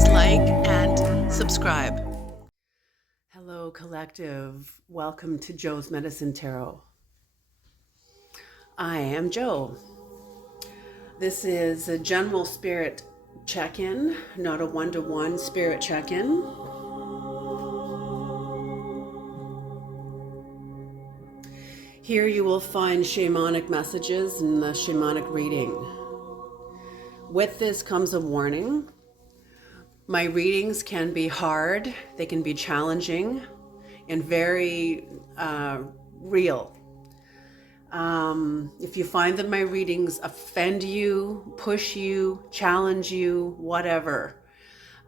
Please like and subscribe. Hello, collective. Welcome to Joe's Medicine Tarot. I am Joe. This is a general spirit check-in, not a one-to-one spirit check-in. Here you will find shamanic messages and the shamanic reading. With this comes a warning. My readings can be hard, they can be challenging, and very real. If you find that my readings offend you, push you, challenge you, whatever,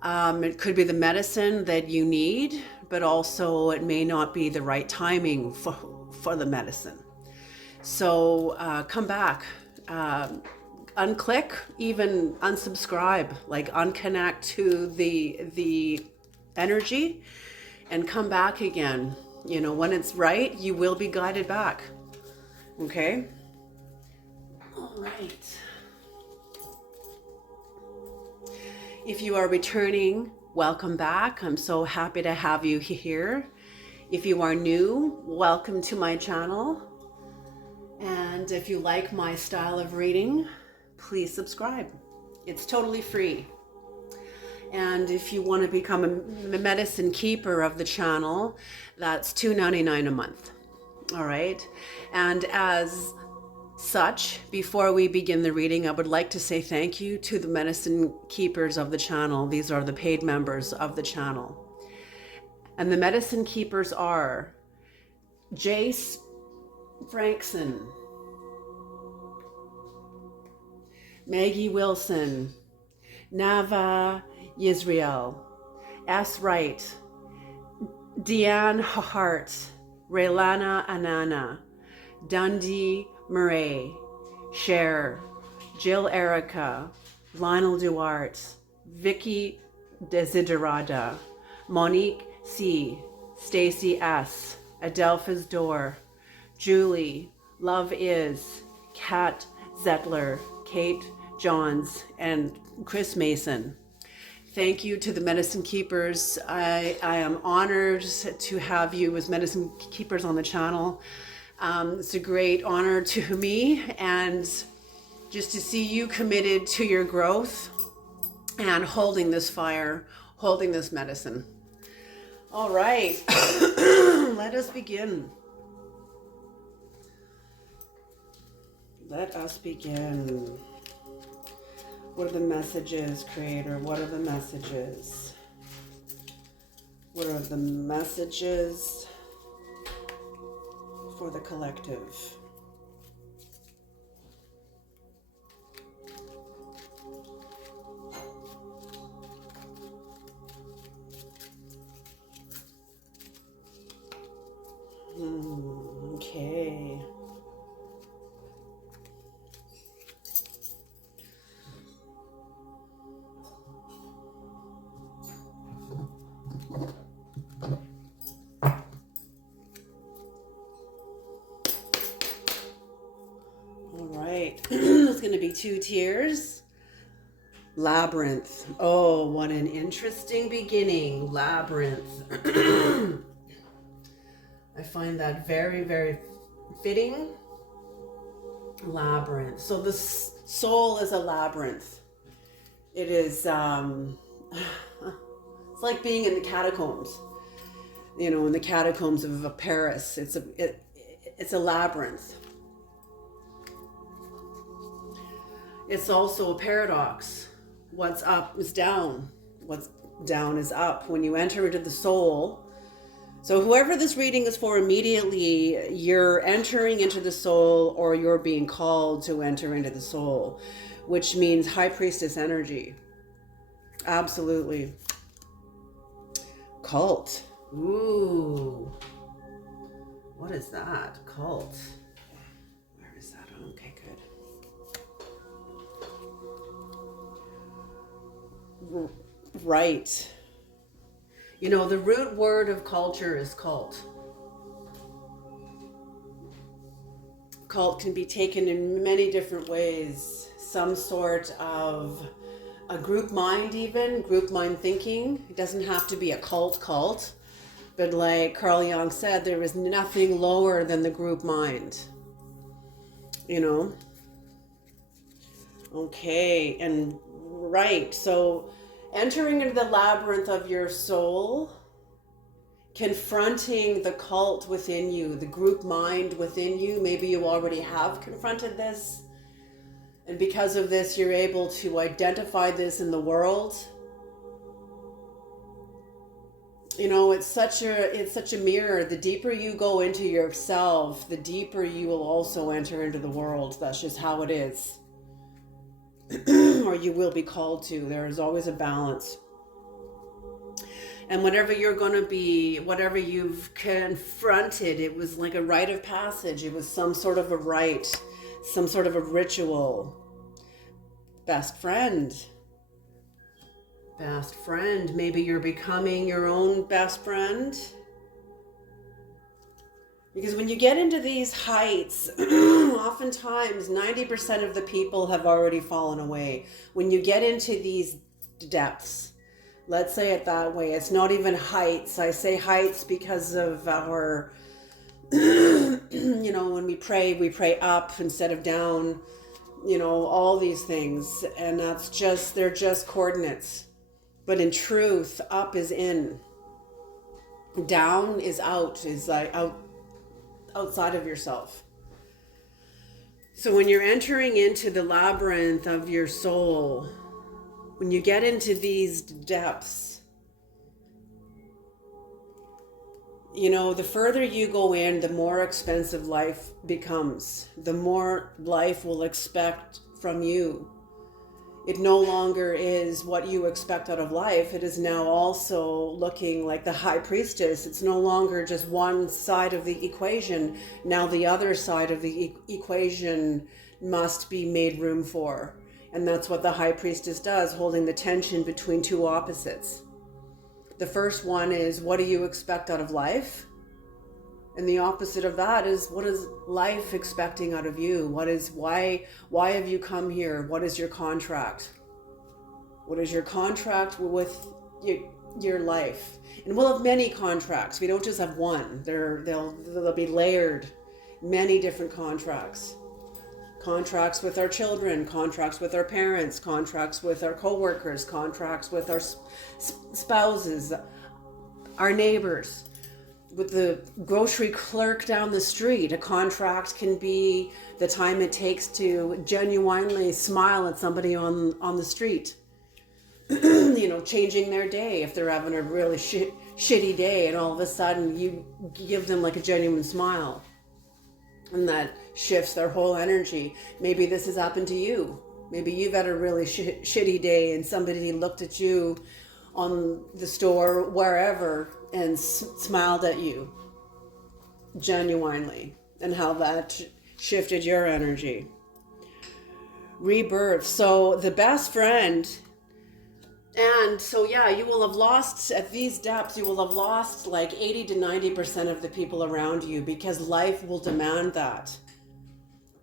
it could be the medicine that you need, but also it may not be the right timing for the medicine. So come back, unclick, even unsubscribe, like unconnect to the energy and come back again. You know, when it's right, you will be guided back. Okay? All right. If you are returning, welcome back. I'm so happy to have you here. If you are new, welcome to my channel. And if you like my style of reading, please subscribe. It's totally free. And if you want to become a medicine keeper of the channel, that's $2.99 a month. All right. And as such, before we begin the reading, I would like to say thank you to the medicine keepers of the channel. These are the paid members of the channel. And the medicine keepers are Jace Frankson, Maggie Wilson, Nava Yisrael, S. Wright, Deanne Hart, Raylana Anana, Dundee Murray, Cher, Jill Erica, Lionel Duarte, Vicky Desiderada, Monique C, Stacy S, Adelpha's Door, Julie, Love Is, Kat Zettler, Kate Johns, and Chris Mason. Thank you to the medicine keepers. I am honored to have you as medicine keepers on the channel. It's a great honor to me, and just to see you committed to your growth and holding this fire, holding this medicine. All right, let us begin. Let us begin. What are the messages, Creator? What are the messages? What are the messages for the collective? Okay. There's going to be 2 tiers. Labyrinth. Oh, what an interesting beginning. Labyrinth. I find that very, very fitting. Labyrinth. So the soul is a labyrinth. It is, it's like being in the catacombs. You know, in the catacombs of Paris. It's a labyrinth. It's also a paradox. What's up is down. What's down is up. When you enter into the soul, so whoever this reading is for, immediately you're entering into the soul, or you're being called to enter into the soul, which means high priestess energy. Absolutely. Cult. Ooh. What is that? Cult. Where is that? Okay, good. Right. You know, the root word of culture is cult. Cult can be taken in many different ways. Some sort of a group mind, even group mind thinking. It doesn't have to be a cult, but like Carl Jung said, there is nothing lower than the group mind, you know. Okay, and right, so entering into the labyrinth of your soul, confronting the cult within you, the group mind within you. Maybe you already have confronted this, and because of this you're able to identify this in the world. You know, it's such a mirror. The deeper you go into yourself, the deeper you will also enter into the world. That's just how it is. Or you will be called to. There is always a balance. And whatever you're going to be, whatever you've confronted, it was like a rite of passage. It was some sort of a rite, some sort of a ritual. Best friend. Best friend. Maybe you're becoming your own best friend. Because when you get into these heights, oftentimes 90% of the people have already fallen away. When you get into these depths, let's say it that way, it's not even heights. I say heights because of our, you know, when we pray up instead of down, you know, all these things. And that's just, they're just coordinates. But in truth, up is in. Down is out, is like outside of yourself. So when you're entering into the labyrinth of your soul, when you get into these depths, you know, the further you go in, the more expensive life becomes. The more life will expect from you. It no longer is what you expect out of life. It is now also looking like the high priestess. It's no longer just one side of the equation. Now the other side of the equation must be made room for. And that's what the high priestess does, holding the tension between two opposites. The first one is, what do you expect out of life? And the opposite of that is, what is life expecting out of you? Why have you come here? What is your contract? What is your contract with your life? And we'll have many contracts. We don't just have one. They'll be layered, many different contracts. Contracts with our children, contracts with our parents, contracts with our coworkers, contracts with our spouses, our neighbors. With the grocery clerk down the street, a contract can be the time it takes to genuinely smile at somebody on the street. You know, changing their day if they're having a really shitty day, and all of a sudden you give them like a genuine smile. And that shifts their whole energy. Maybe this has happened to you. Maybe you've had a really shitty day and somebody looked at you on the store, wherever, and smiled at you genuinely, and how that shifted your energy. Rebirth. So the best friend, and so yeah, you will have lost at these depths, you will have lost like 80 to 90% of the people around you, because life will demand that.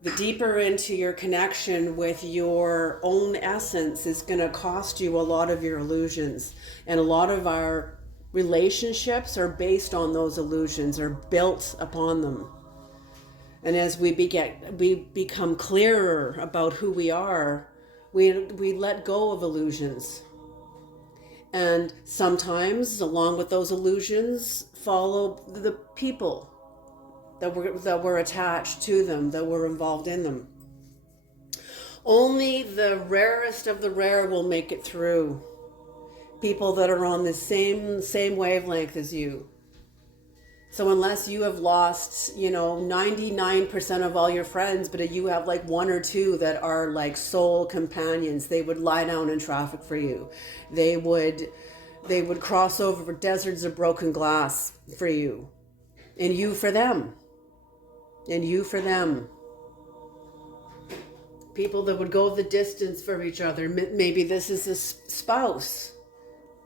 The deeper into your connection with your own essence is going to cost you a lot of your illusions. And a lot of our relationships are based on those illusions, are built upon them. And as we become clearer about who we are, we let go of illusions. And sometimes, along with those illusions, follow the people that were attached to them, that were involved in them. Only the rarest of the rare will make it through. People that are on the same wavelength as you. So unless you have lost, 99% of all your friends, but you have like one or two that are like soul companions, they would lie down in traffic for you. They would cross over deserts of broken glass for you. And you for them. And you for them. People that would go the distance for each other. Maybe this is a spouse.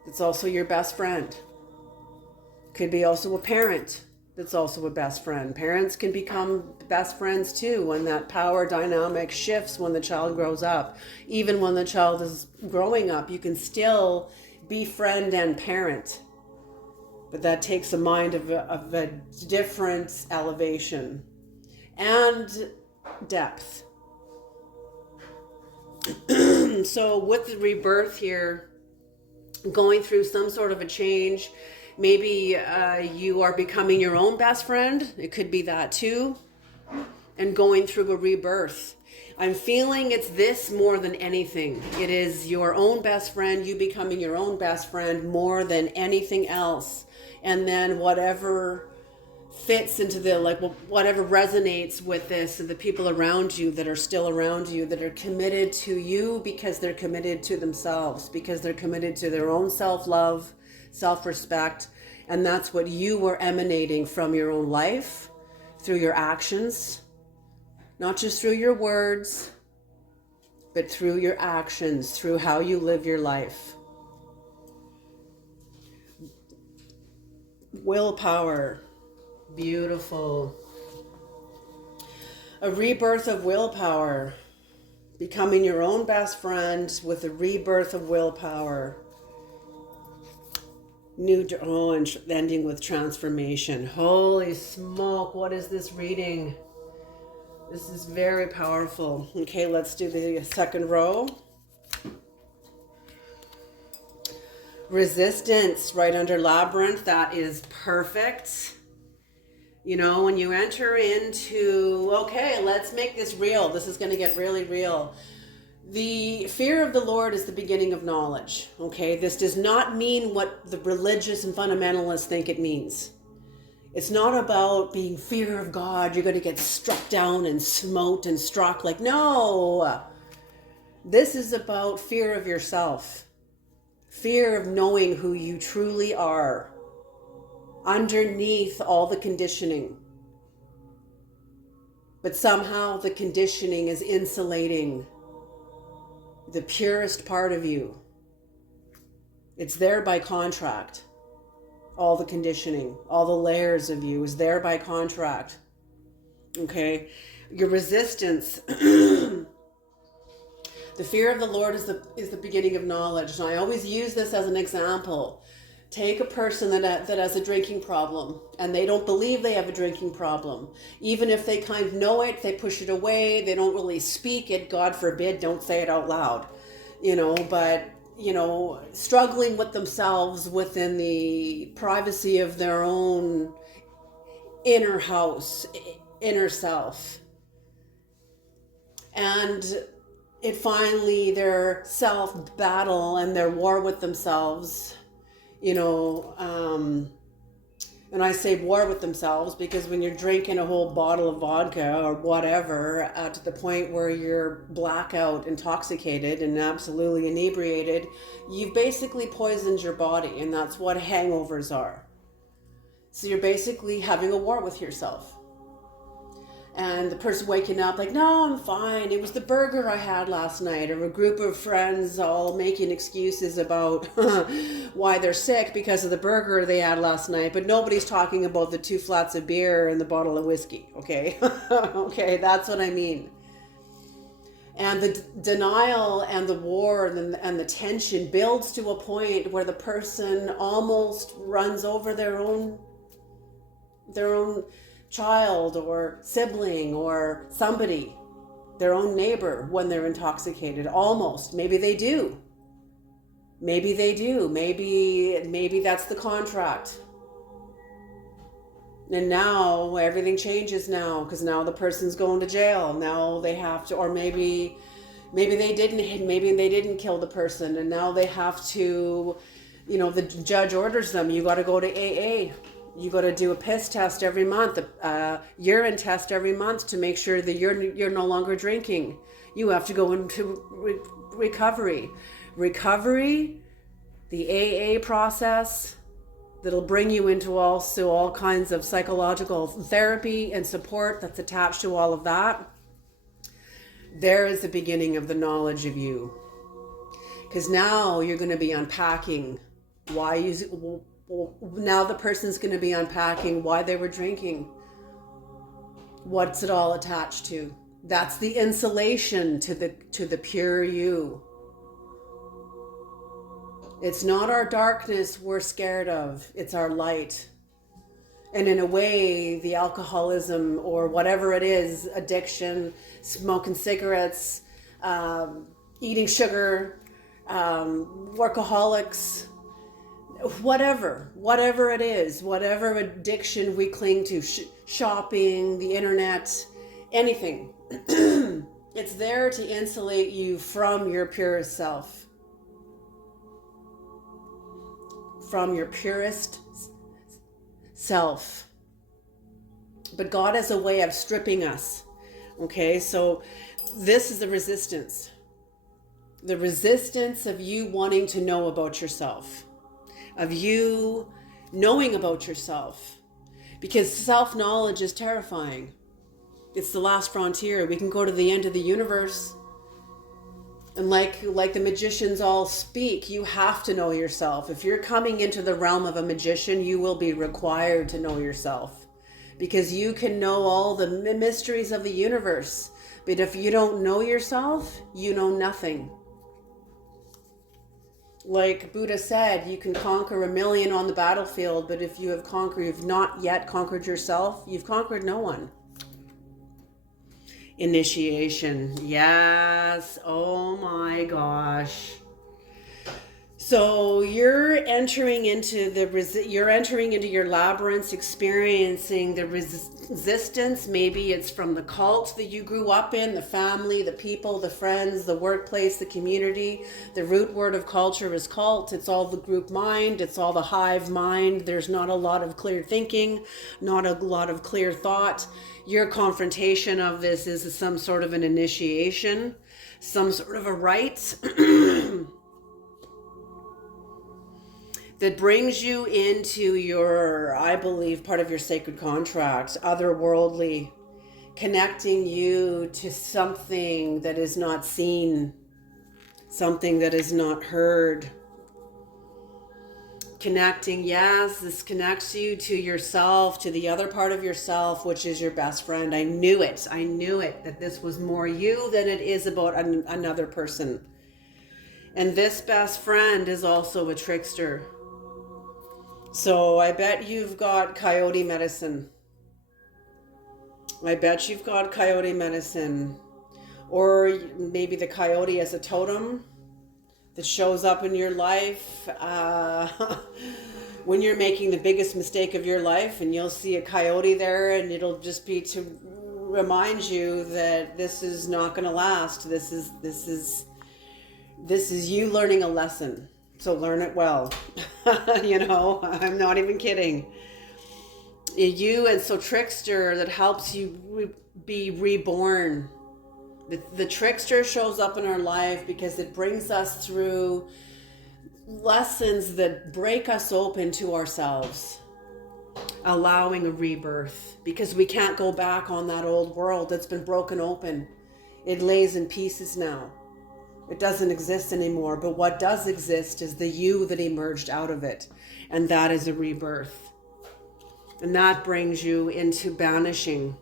It's also your best friend. Could be also a parent. that's also a best friend. Parents can become best friends too when that power dynamic shifts when the child grows up. Even when the child is growing up, you can still be friend and parent. But that takes a mind of a different elevation and depth. So with the rebirth here, going through some sort of a change, maybe you are becoming your own best friend. It could be that too. And going through a rebirth. I'm feeling it's this more than anything. It is your own best friend, you becoming your own best friend more than anything else. And then whatever fits into the, like, whatever resonates with this, and the people around you that are still around you, that are committed to you because they're committed to themselves, because they're committed to their own self-love, self-respect. And that's what you were emanating from your own life, through your actions, not just through your words, but through your actions, through how you live your life. Willpower. Beautiful. A rebirth of willpower. Becoming your own best friend with a rebirth of willpower. And ending with transformation. Holy smoke, what is this reading? This is very powerful. Okay, let's do the second row. Resistance right under labyrinth. That is perfect. You know, when you enter into, okay, let's make this real. This is going to get really real. The fear of the Lord is the beginning of knowledge. Okay, this does not mean what the religious and fundamentalists think it means. It's not about being fear of God. You're going to get struck down and smote and struck. Like, no. This is about fear of yourself. Fear of knowing who you truly are. Underneath all the conditioning. But somehow the conditioning is insulating the purest part of you. It's there by contract. All the conditioning, all the layers of you is there by contract. Okay? Your resistance. The fear of the Lord is the beginning of knowledge. And I always use this as an example. Take a person that has a drinking problem and they don't believe they have a drinking problem. Even if they kind of know it, they push it away. They don't really speak it. God forbid, don't say it out loud. You know, but, you know, struggling with themselves within the privacy of their own inner house, inner self. And it finally, their self battle and their war with themselves, you know, and I say war with themselves because when you're drinking a whole bottle of vodka or whatever, to the point where you're blackout intoxicated and absolutely inebriated, you've basically poisoned your body, and that's what hangovers are. So you're basically having a war with yourself. And the person waking up like, no, I'm fine. It was the burger I had last night. Or a group of friends all making excuses about why they're sick because of the burger they had last night. But nobody's talking about the 2 flats of beer and the bottle of whiskey. Okay? Okay, that's what I mean. And the denial and the war and the tension builds to a point where the person almost runs over their own child or sibling or somebody, their own neighbor, when they're intoxicated. Almost. Maybe they do. Maybe that's the contract. And now everything changes now because now the person's going to jail. Now they have to, or maybe they didn't kill the person, and now they have to, you know, the judge orders them. You got to go to AA. You got to do a piss test every month, a urine test every month to make sure that you're no longer drinking. You have to go into recovery. Recovery, the AA process, that'll bring you into also all kinds of psychological therapy and support that's attached to all of that. There is the beginning of the knowledge of you. Because now you're going to be unpacking why Now the person's going to be unpacking why they were drinking. What's it all attached to? That's the insulation to the pure you. It's not our darkness we're scared of, it's our light. And in a way, the alcoholism or whatever it is, addiction, smoking cigarettes, eating sugar, workaholics, whatever it is, whatever addiction we cling to, shopping, the internet, anything, it's there to insulate you from your purest self, from your purest self. But God has a way of stripping us. Okay, so this is the resistance. The resistance of you wanting to know about yourself, of you knowing about yourself, because self-knowledge is terrifying. It's the last frontier. We can go to the end of the universe, and like the magicians all speak, you have to know yourself. If you're coming into the realm of a magician, you will be required to know yourself, because you can know all the mysteries of the universe, but if you don't know yourself, you know nothing. Like Buddha said, you can conquer 1,000,000 on the battlefield, but if you've not yet conquered yourself, you've conquered no one. Initiation. Yes. Oh my gosh. So you're entering into your labyrinths, experiencing the resistance. Maybe it's from the cult that you grew up in, the family, the people, the friends, the workplace, the community. The root word of culture is cult. It's all the group mind. It's all the hive mind. There's not a lot of clear thinking, not a lot of clear thought. Your confrontation of this is some sort of an initiation, some sort of a rite. That brings you into your, I believe, part of your sacred contract, otherworldly, connecting you to something that is not seen, something that is not heard. Connecting, yes, this connects you to yourself, to the other part of yourself, which is your best friend. I knew it, that this was more you than it is about another person. And this best friend is also a trickster. So I bet you've got coyote medicine. Or maybe the coyote as a totem that shows up in your life when you're making the biggest mistake of your life, and you'll see a coyote there, and it'll just be to remind you that this is not going to last. This is you learning a lesson. So learn it well. I'm not even kidding. And so trickster that helps you be reborn. The trickster shows up in our life because it brings us through lessons that break us open to ourselves, allowing a rebirth, because we can't go back on that old world that's been broken open. It lays in pieces now. It doesn't exist anymore, but what does exist is the you that emerged out of it, and that is a rebirth. And that brings you into banishing.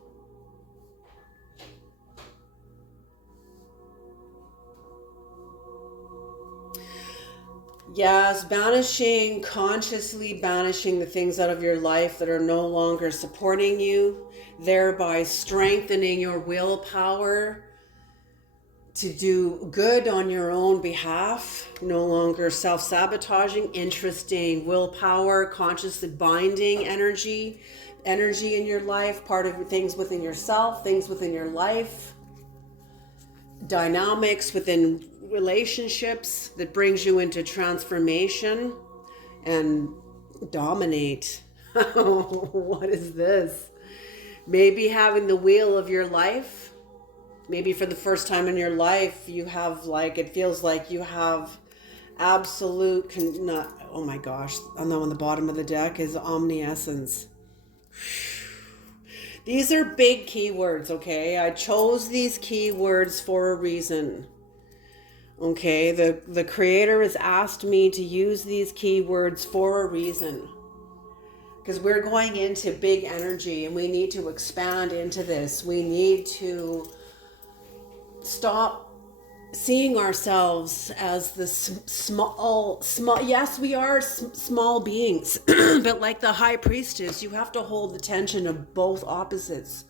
Yes, banishing, consciously banishing the things out of your life that are no longer supporting you, thereby strengthening your willpower to do good on your own behalf, no longer self-sabotaging, interesting willpower, consciously binding energy in your life, part of things within yourself, things within your life, dynamics within relationships that brings you into transformation and dominate. What is this? Maybe having the wheel of your life. Maybe for the first time in your life, you have it feels like you have absolute, oh my gosh, I know on the bottom of the deck is omniscience. These are big keywords, okay? I chose these keywords for a reason. Okay, the creator has asked me to use these keywords for a reason. Because we're going into big energy and we need to expand into this. We need to stop seeing ourselves as the small, yes, we are small beings, but like the high priestess, you have to hold the tension of both opposites.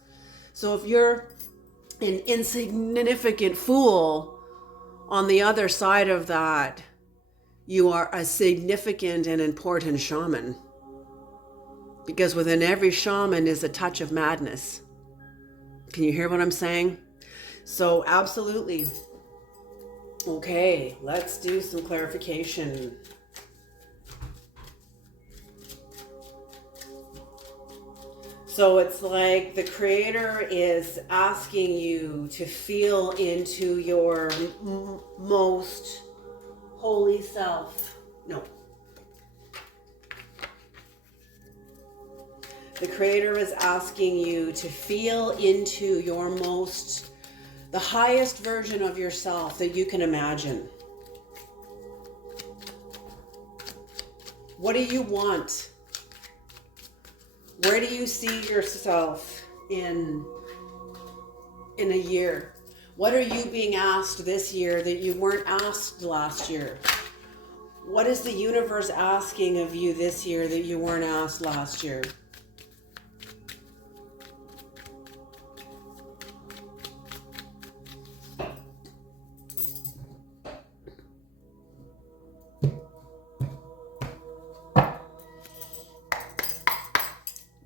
So if you're an insignificant fool, on the other side of that, you are a significant and important shaman. Because within every shaman is a touch of madness. Can you hear what I'm saying? So absolutely. Okay, let's do some clarification. So it's like the creator is asking you to feel into your most holy self. No. The creator is asking you to feel into your the highest version of yourself that you can imagine. What do you want? Where do you see yourself in a year? What are you being asked this year that you weren't asked last year? What is the universe asking of you this year that you weren't asked last year?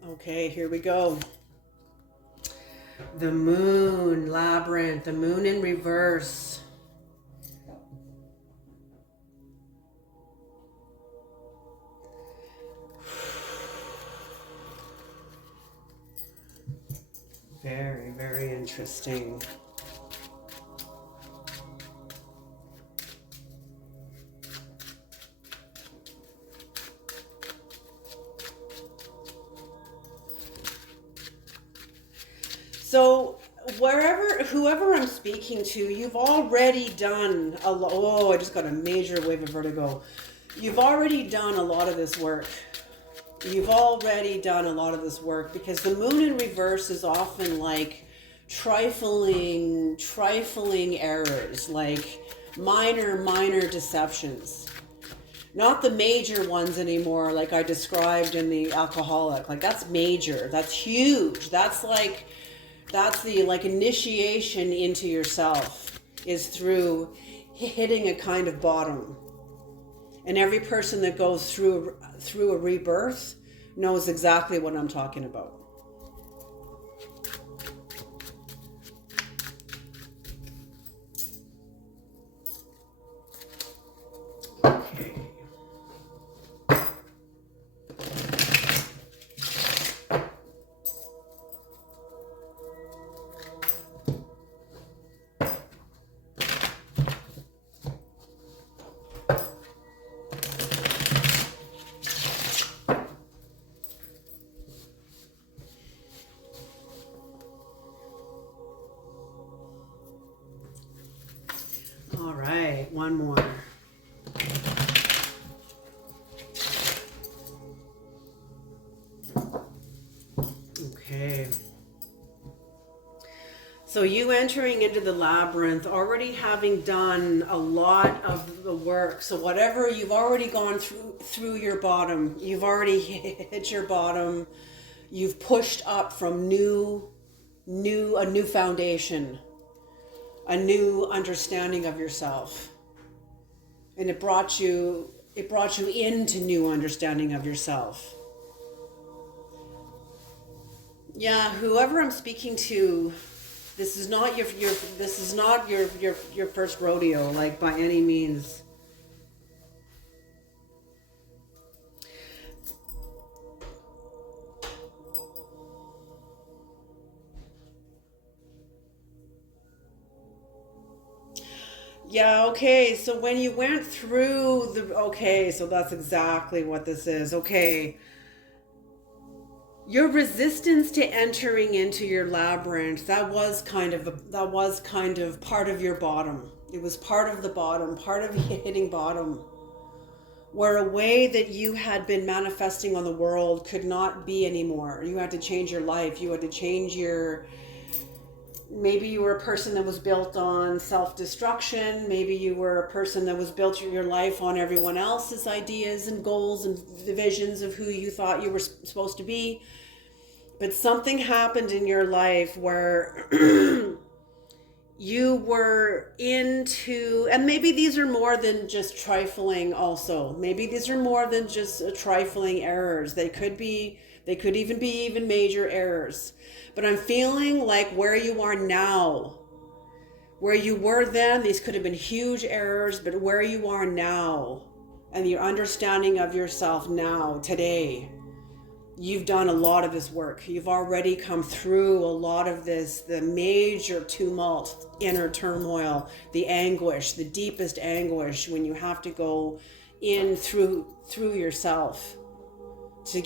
Okay, here we go. The moon, labyrinth, the moon in reverse. Very, very interesting. So whoever I'm speaking to, you've already done a lot. Oh, I just got a major wave of vertigo. You've already done a lot of this work. You've already done a lot of this work because the moon in reverse is often like trifling errors, like minor deceptions. Not the major ones anymore, like I described in the alcoholic. Like that's major, that's huge. That's the initiation into yourself is through hitting a kind of bottom. And every person that goes through a rebirth knows exactly what I'm talking about. Okay. All right, one more. Okay. So you entering into the labyrinth, already having done a lot of the work. So whatever you've already gone through your bottom, you've already hit your bottom. You've pushed up from a new foundation, a new understanding of yourself. And it brought you into new understanding of yourself. Yeah, whoever I'm speaking to, this is not your first rodeo, like by any means. Yeah, okay, so when you went through so that's exactly what this is. Okay. Your resistance to entering into your labyrinth, that was kind of part of your bottom. It was part of the bottom, part of hitting bottom, where a way that you had been manifesting on the world could not be anymore. You had to change your life. You had to change maybe you were a person that was built on self-destruction. Maybe you were a person that was built your life on everyone else's ideas and goals and visions of who you thought you were supposed to be. But something happened in your life where you were into, and maybe these are more than just trifling also. Maybe these are more than just trifling errors. They could even be major errors. But I'm feeling like where you are now, where you were then, these could have been huge errors, but where you are now and your understanding of yourself now, today, you've done a lot of this work. You've already come through a lot of this, the major tumult, inner turmoil, the anguish, the deepest anguish when you have to go in through yourself to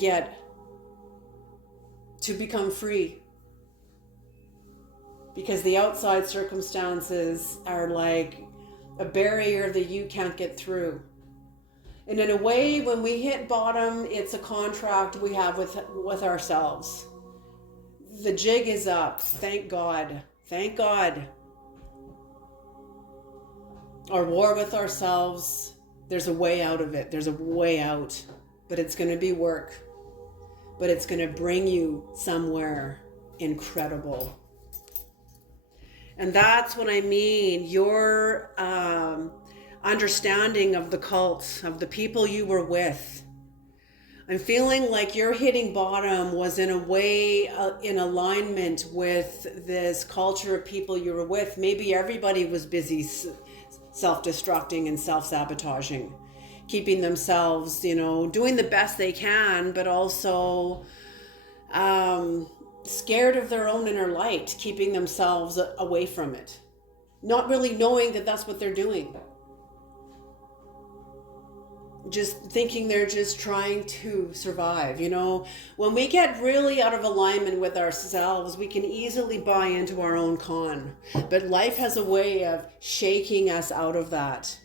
become free. Because the outside circumstances are like a barrier that you can't get through. And in a way, when we hit bottom, it's a contract we have with ourselves. The jig is up. Thank God. Thank God. Our war with ourselves, there's a way out of it. There's a way out. But it's going to be work. But it's going to bring you somewhere incredible. And that's what I mean. Your understanding of the cult, of the people you were with. I'm feeling like your hitting bottom was in a way in alignment with this culture of people you were with. Maybe everybody was busy self-destructing and self-sabotaging, keeping themselves, doing the best they can, but also scared of their own inner light, keeping themselves away from it, not really knowing that that's what they're doing. Just thinking they're just trying to survive. When we get really out of alignment with ourselves, we can easily buy into our own con. But life has a way of shaking us out of that,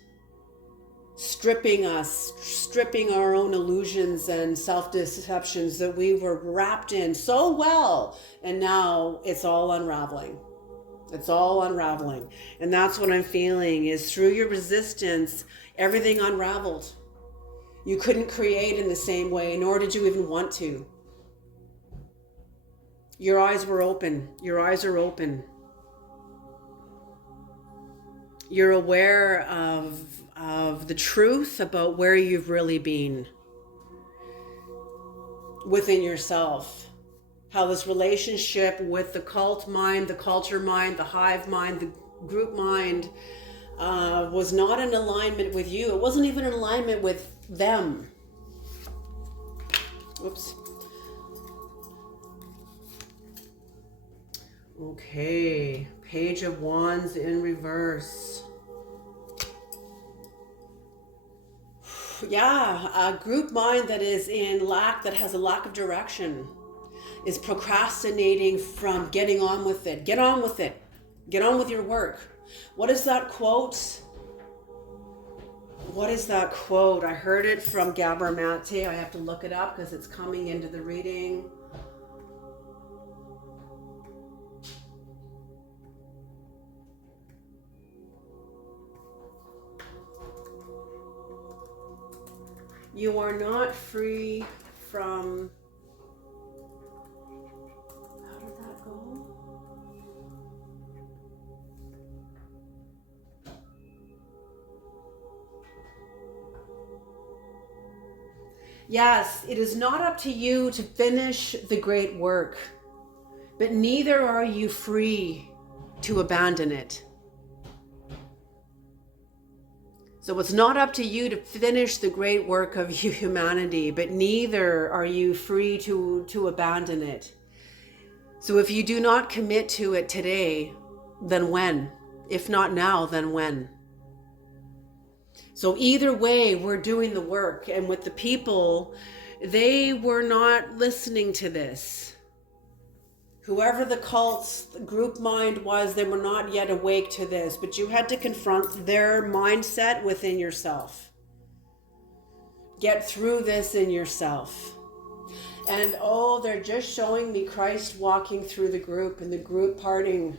stripping our own illusions and self-deceptions that we were wrapped in so well. And now it's all unraveling. It's all unraveling. And that's what I'm feeling is through your resistance, everything unraveled. You couldn't create in the same way, nor did you even want to. Your eyes were open. Your eyes are open. You're aware of the truth about where you've really been within yourself. How this relationship with the cult mind, the culture mind, the hive mind, the group mind was not in alignment with you. It wasn't even in alignment with them. Whoops. Okay, Page of Wands in reverse. Yeah, a group mind that is in lack, that has a lack of direction, is procrastinating from getting on with it. Get on with it. Get on with your work. What is that quote? What is that quote? I heard it from Gabor Mate. I have to look it up because it's coming into the reading. You are not free from... How did that go? Yes, it is not up to you to finish the great work, but neither are you free to abandon it. So it's not up to you to finish the great work of humanity, but neither are you free to abandon it. So if you do not commit to it today, then when? If not now, then when? So either way, we're doing the work. And with the people, they were not listening to this. Whoever the cult's group mind was, they were not yet awake to this, but you had to confront their mindset within yourself. Get through this in yourself. And oh, they're just showing me Christ walking through the group and the group parting.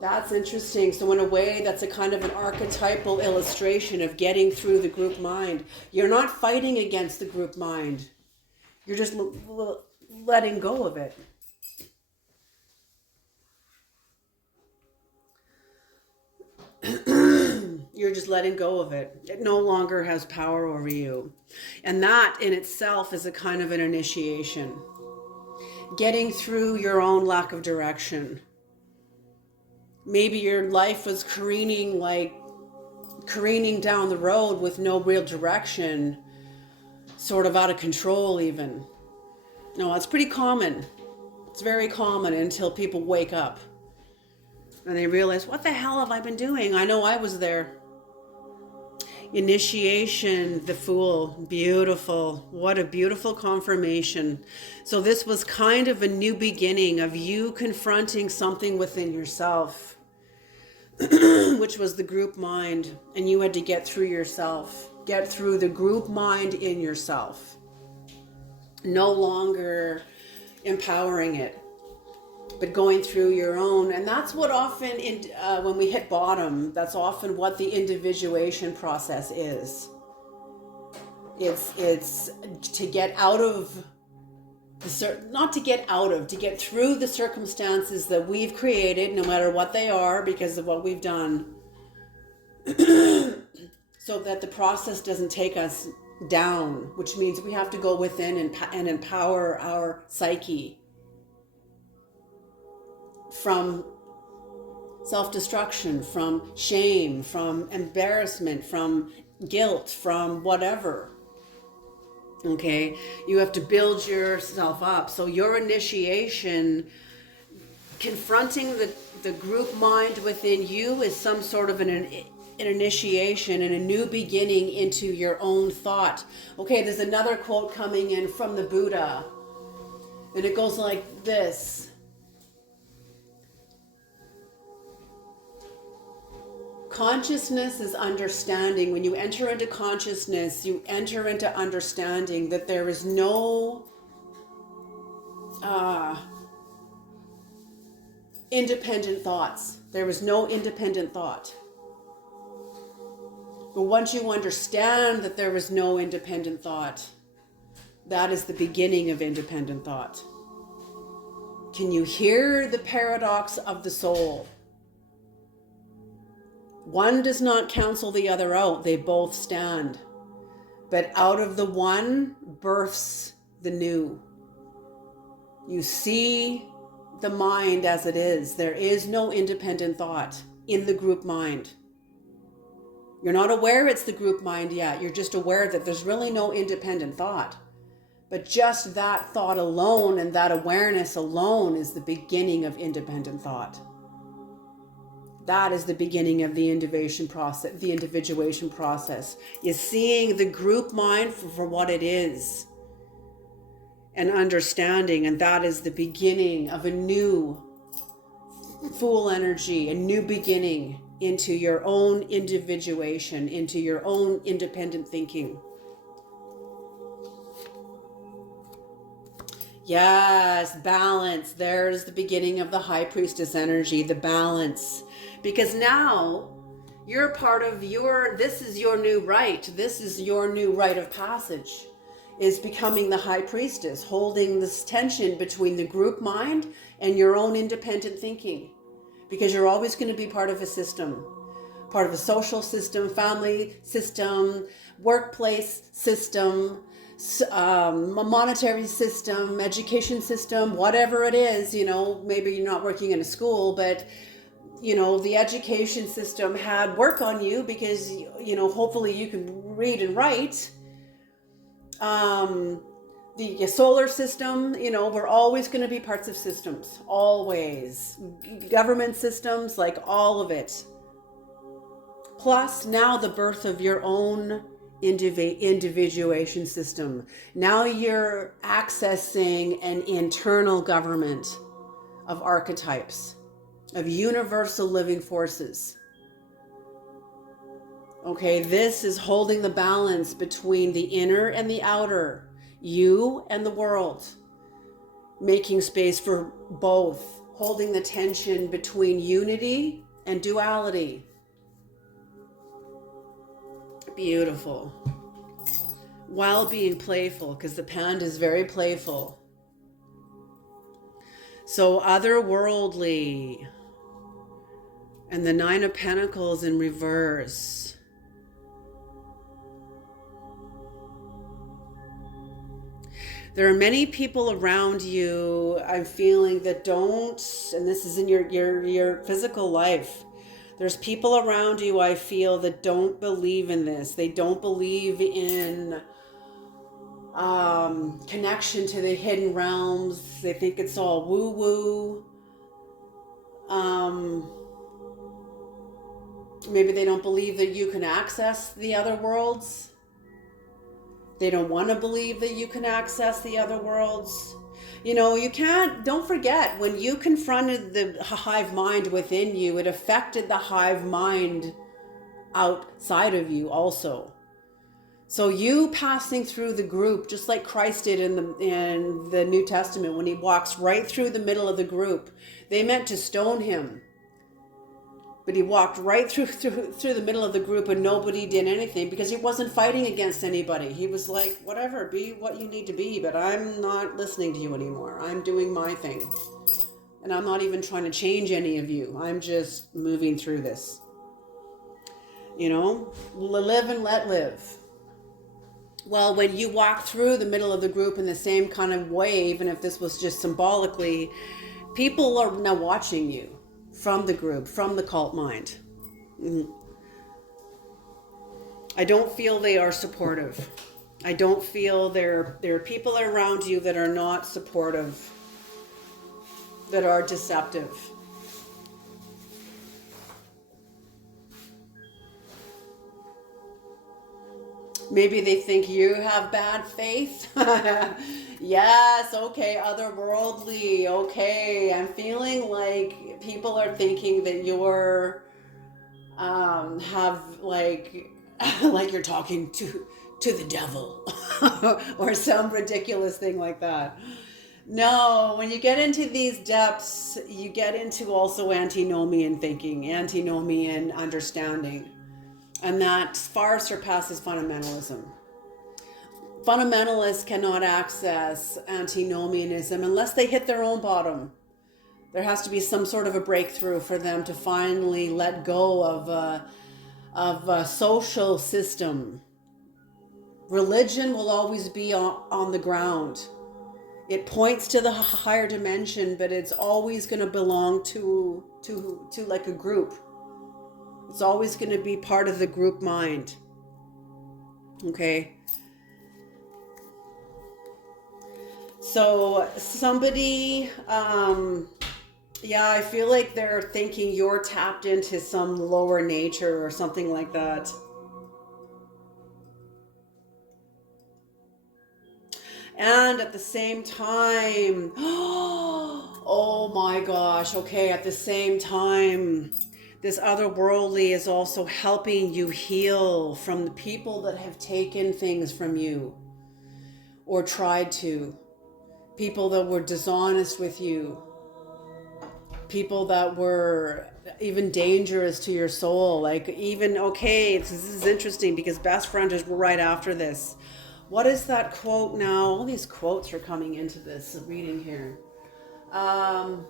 That's interesting. So in a way, that's a kind of an archetypal illustration of getting through the group mind. You're not fighting against the group mind. You're just letting go of it. You're just letting go of it. It no longer has power over you. And that in itself is a kind of an initiation. Getting through your own lack of direction. Maybe your life was careening down the road with no real direction, sort of out of control even. No, it's pretty common. It's very common until people wake up and they realize, what the hell have I been doing? I know I was there. Initiation, the Fool, beautiful. What a beautiful confirmation. So this was kind of a new beginning of you confronting something within yourself, which was the group mind, and you had to get through yourself, get through the group mind in yourself. No longer empowering it, but going through your own. And that's what often, when we hit bottom, that's often what the individuation process is. It's to get out of, to get through the circumstances that we've created, no matter what they are, because of what we've done, so that the process doesn't take us down, which means we have to go within and empower our psyche from self-destruction, from shame, from embarrassment, from guilt, from whatever. Okay, you have to build yourself up. So your initiation, confronting the group mind within you, is some sort of an initiation and a new beginning into your own thought. Okay, there's another quote coming in from the Buddha, and it goes like this. Consciousness is understanding. When you enter into consciousness, you enter into understanding that there is no independent thoughts. There is no independent thought. But once you understand that there is no independent thought, that is the beginning of independent thought. Can you hear the paradox of the soul? One does not cancel the other out. They both stand. But out of the one births the new. You see the mind as it is. There is no independent thought in the group mind. You're not aware it's the group mind yet. You're just aware that there's really no independent thought. But just that thought alone and that awareness alone is the beginning of independent thought. That is the beginning of the individuation process, is seeing the group mind for what it is and understanding. And that is the beginning of a new Fool energy, a new beginning into your own individuation, into your own independent thinking. Yes, balance. There's the beginning of the High Priestess energy, the balance. Because now you're part of this is your new right. This is your new rite of passage, is becoming the High Priestess, holding this tension between the group mind and your own independent thinking. Because you're always going to be part of a system, part of a social system, family system, workplace system, a monetary system, education system, whatever it is. Maybe you're not working in a school, but the education system had work on you because, hopefully you can read and write. The solar system, we're always going to be parts of systems, always. Government systems, like all of it. Plus now the birth of your own individuation system. Now you're accessing an internal government of archetypes, of universal living forces. Okay, this is holding the balance between the inner and the outer, you and the world, making space for both, holding the tension between unity and duality. Beautiful. While being playful, because the panda is very playful. So otherworldly, and the Nine of Pentacles in reverse. There are many people around you, I'm feeling, that don't, and this is in your physical life. There's people around you, I feel, that don't believe in this. They don't believe in connection to the hidden realms. They think it's all woo-woo. Maybe they don't believe that you can access the other worlds. They don't want to believe that you can access the other worlds. You know, you can't, don't forget, when you confronted the hive mind within you, it affected the hive mind outside of you also. So you passing through the group, just like Christ did in the New Testament, when he walks right through the middle of the group. They meant to stone him, but he walked right through the middle of the group, and nobody did anything because he wasn't fighting against anybody. He was like, whatever, be what you need to be, but I'm not listening to you anymore. I'm doing my thing. And I'm not even trying to change any of you. I'm just moving through this. You know, live and let live. Well, when you walk through the middle of the group in the same kind of way, even if this was just symbolically, people are now watching you from the group, from the cult mind. I don't feel they are supportive. I don't feel there are people around you that are not supportive, that are deceptive. Maybe they think you have bad faith. Yes, okay, otherworldly. Okay, I'm feeling like people are thinking that you're have like like you're talking to the devil or some ridiculous thing like that. No, when you get into these depths, you get into also antinomian thinking, antinomian understanding. And that far surpasses fundamentalism. Fundamentalists cannot access antinomianism unless they hit their own bottom. There has to be some sort of a breakthrough for them to finally let go of a social system. Religion will always be on the ground. It points to the higher dimension, but it's always going to belong to like a group. It's always going to be part of the group mind. Okay. So somebody, yeah, I feel like they're thinking you're tapped into some lower nature or something like that. And at the same time, oh my gosh, okay, at the same time, this otherworldly is also helping you heal from the people that have taken things from you or tried to. People that were dishonest with you. People that were even dangerous to your soul. Like even, okay, this is interesting because best friend is right after this. What is that quote now? All these quotes are coming into this reading here. How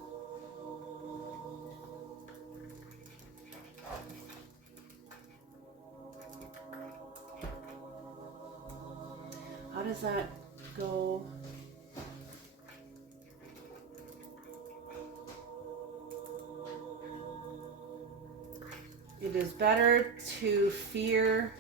does that go? It is better to fear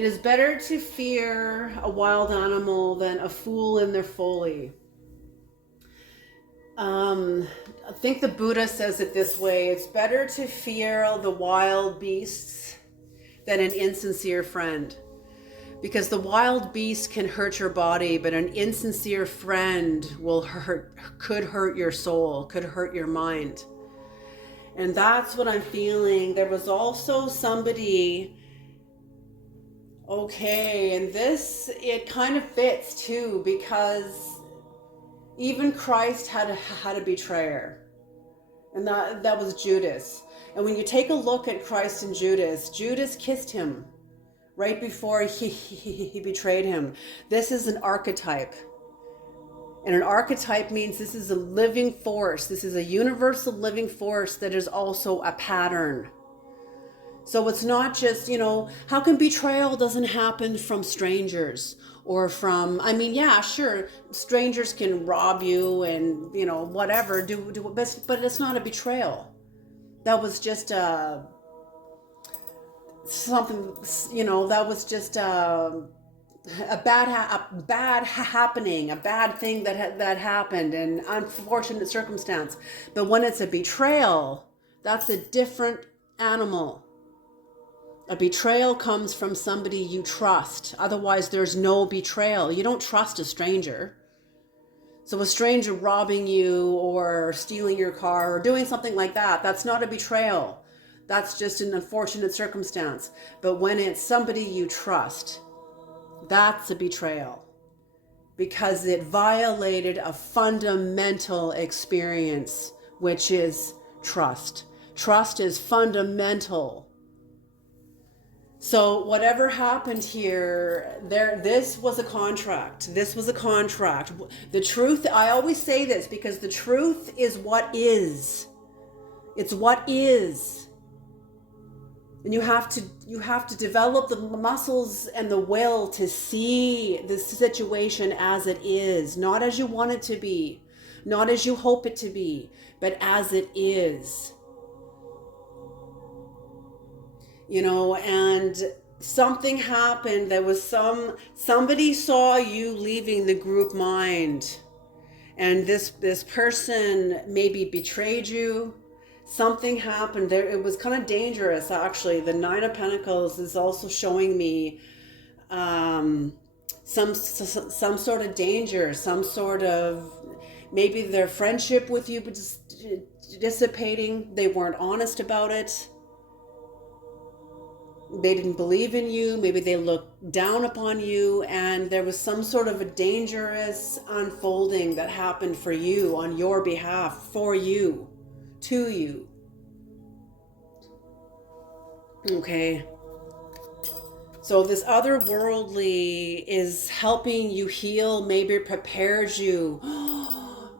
It is better to fear a wild animal than a fool in their folly. I think the Buddha says it this way: it's better to fear the wild beasts than an insincere friend. Because the wild beast can hurt your body, but an insincere friend could hurt your soul, could hurt your mind. And that's what I'm feeling. There was also somebody, okay, and this, it kind of fits too, because even Christ had a betrayer, and that was Judas. And when you take a look at Christ and Judas kissed him right before he betrayed him. This is an archetype. And an archetype means this is a living force. This is a universal living force that is also a pattern. So it's not just, how come betrayal doesn't happen from strangers or from, yeah, sure, strangers can rob you and, whatever, but it's not a betrayal. That was just something, that was just a bad happening, a bad thing that happened, an unfortunate circumstance. But when it's a betrayal, that's a different animal. A betrayal comes from somebody you trust. Otherwise, there's no betrayal. You don't trust a stranger. So a stranger robbing you or stealing your car or doing something like that, that's not a betrayal. That's just an unfortunate circumstance. But when it's somebody you trust, that's a betrayal, because it violated a fundamental experience, which is trust. Trust is fundamental. So whatever happened here, this was a contract. This was a contract. The truth, I always say this because the truth is what is. It's what is. And you have to develop the muscles and the will to see this situation as it is, not as you want it to be, not as you hope it to be, but as it is. And something happened. There was somebody saw you leaving the group mind, and this person maybe betrayed you. Something happened there. It was kind of dangerous, actually. The Nine of Pentacles is also showing me some sort of danger, some sort of, maybe their friendship with you dissipating. They weren't honest about it. They didn't believe in you. Maybe they looked down upon you, and there was some sort of a dangerous unfolding that happened for you, on your behalf, for you, to you. Okay. So this otherworldly is helping you heal, maybe prepares you,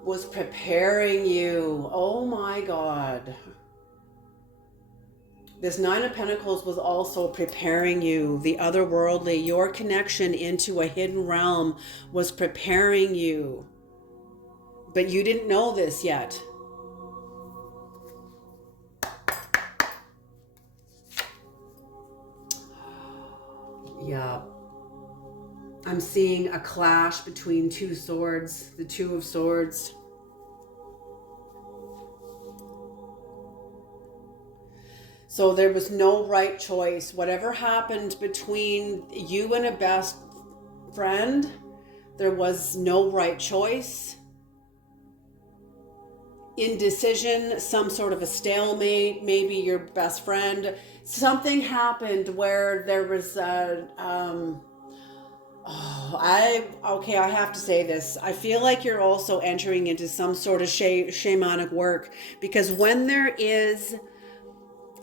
was preparing you. Oh my God. This Nine of Pentacles was also preparing you. The otherworldly, your connection into a hidden realm was preparing you. But you didn't know this yet. Yeah. I'm seeing a clash between two swords, the Two of Swords. So there was no right choice. Whatever happened between you and a best friend, there was no right choice. Indecision, some sort of a stalemate, maybe your best friend. Something happened where there was I have to say this. I feel like you're also entering into some sort of shamanic work, because when there is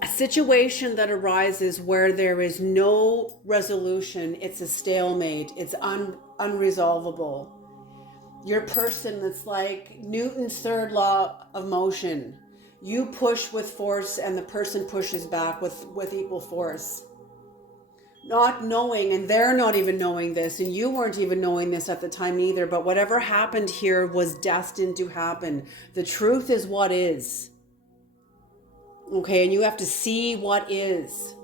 a situation that arises where there is no resolution, it's a stalemate, it's unresolvable. Your person, that's like Newton's third law of motion. You push with force and the person pushes back with equal force. Not knowing, and they're not even knowing this, and you weren't even knowing this at the time either, but whatever happened here was destined to happen. The truth is what is. Okay, and you have to see what is.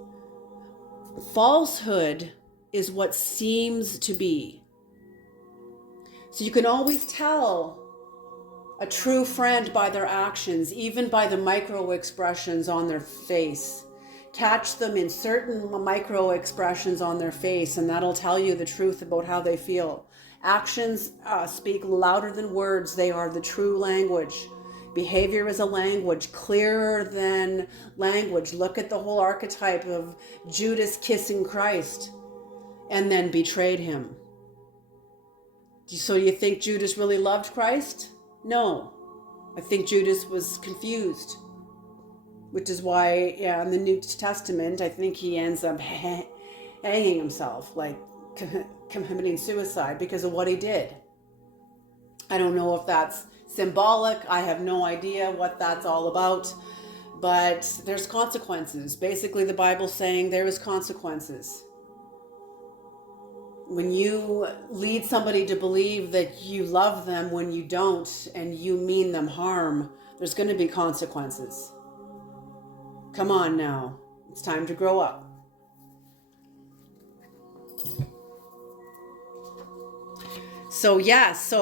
Falsehood is what seems to be. So you can always tell a true friend by their actions, even by the micro expressions on their face. Catch them in certain micro expressions on their face, and that'll tell you the truth about how they feel. Actions speak louder than words. They are the true language. Behavior is a language, clearer than language. Look at the whole archetype of Judas kissing Christ and then betrayed him. So you think Judas really loved Christ? No. I think Judas was confused, which is why, in the New Testament, I think he ends up hanging himself, like committing suicide because of what he did. I don't know if that's symbolic. I have no idea what that's all about, but there's consequences. Basically, the Bible's saying there is consequences. When you lead somebody to believe that you love them when you don't, and you mean them harm, there's going to be consequences. Come on now. It's time to grow up. So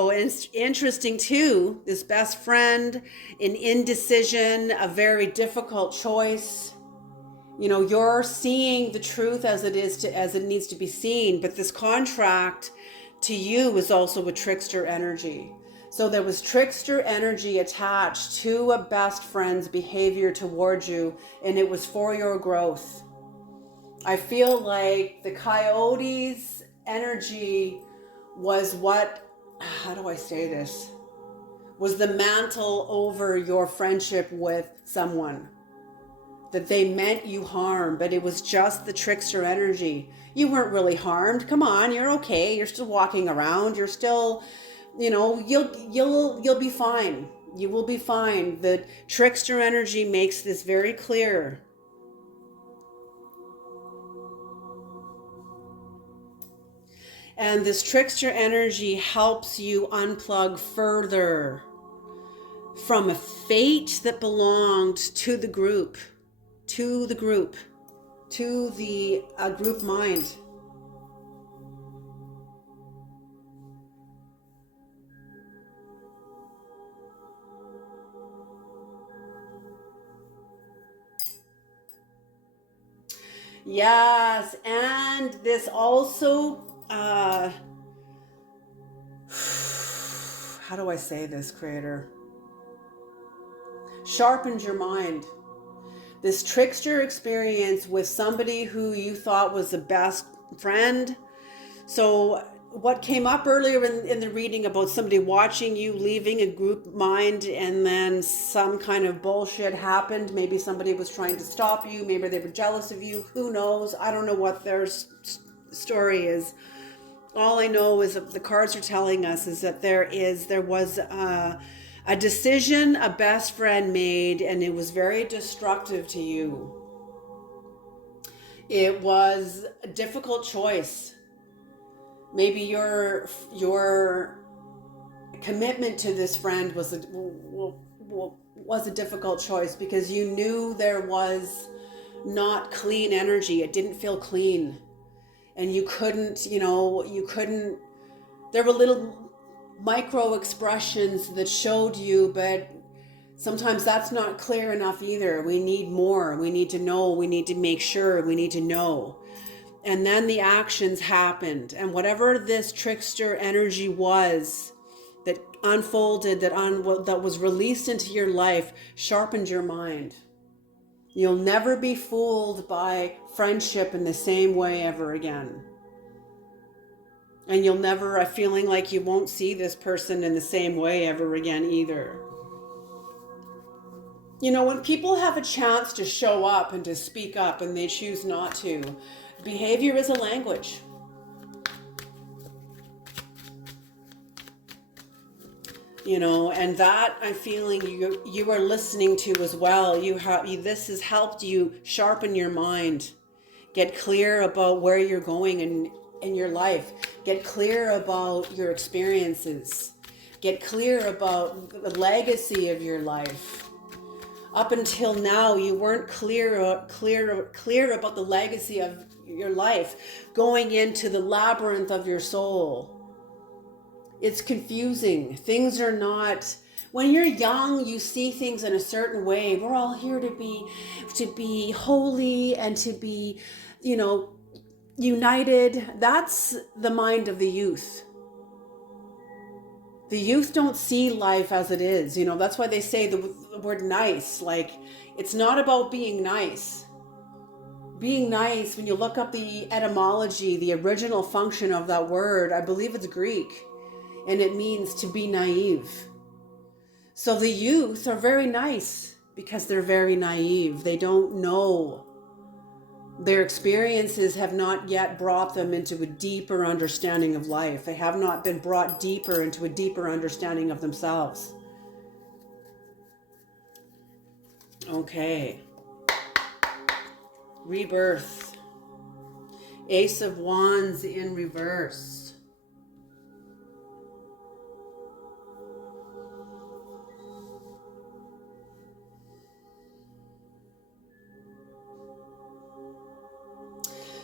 it's interesting too, this best friend, an indecision, a very difficult choice. You're seeing the truth as it needs to be seen, but this contract to you is also a trickster energy. So there was trickster energy attached to a best friend's behavior towards you, and it was for your growth. I feel like the coyote's energy was how do I say this? Was the mantle over your friendship with someone. That they meant you harm, but it was just the trickster energy. You weren't really harmed. Come on, you're okay. You're still walking around. You're still, you'll be fine. You will be fine. The trickster energy makes this very clear. And this trickster energy helps you unplug further from a fate that belonged to the group. To the group mind. Yes, and this also, how do I say this, Creator? Sharpened your mind. This trickster experience with somebody who you thought was the best friend. So what came up earlier in the reading about somebody watching you leaving a group mind, and then some kind of bullshit happened. Maybe somebody was trying to stop you. Maybe they were jealous of you. Who knows? I don't know what their story is. All I know is that the cards are telling us is that there was a decision a best friend made, and it was very destructive to you. It was a difficult choice. Maybe your commitment to this friend was a difficult choice because you knew there was not clean energy. It didn't feel clean, and you couldn't. There were little micro expressions that showed you, but sometimes that's not clear enough either. We need more. We need to know. We need to make sure. We need to know. And then the actions happened, and whatever this trickster energy was that unfolded, that was released into your life, sharpened your mind. You'll never be fooled by friendship in the same way ever again. And you'll never, feeling like you won't see this person in the same way ever again either. When people have a chance to show up and to speak up and they choose not to, behavior is a language. And that I'm feeling you are listening to as well. This has helped you sharpen your mind, get clear about where you're going in your life, get clear about your experiences, get clear about the legacy of your life. Up until now, you weren't clear about the legacy of your life, going into the labyrinth of your soul. It's confusing. Things are not, when you're young, you see things in a certain way. We're all here to be holy and to be, united. That's the mind of the youth. The youth don't see life as it is. That's why they say the word nice. Like, it's not about being nice. Being nice, when you look up the etymology, the original function of that word, I believe it's Greek, and it means to be naive. So the youth are very nice because they're very naive. They don't know. Their experiences have not yet brought them into a deeper understanding of life. They have not been brought deeper into a deeper understanding of themselves. Okay. Rebirth. Ace of Wands in reverse.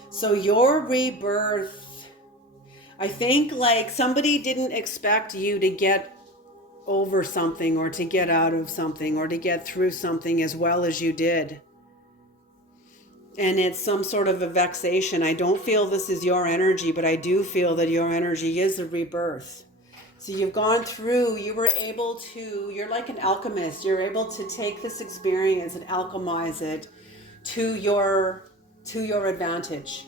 So your rebirth, I think like somebody didn't expect you to get over something or to get out of something or to get through something as well as you did. And it's some sort of a vexation. I don't feel this is your energy, but I do feel that your energy is a rebirth. So you've gone through, you're like an alchemist. You're able to take this experience and alchemize it to your advantage.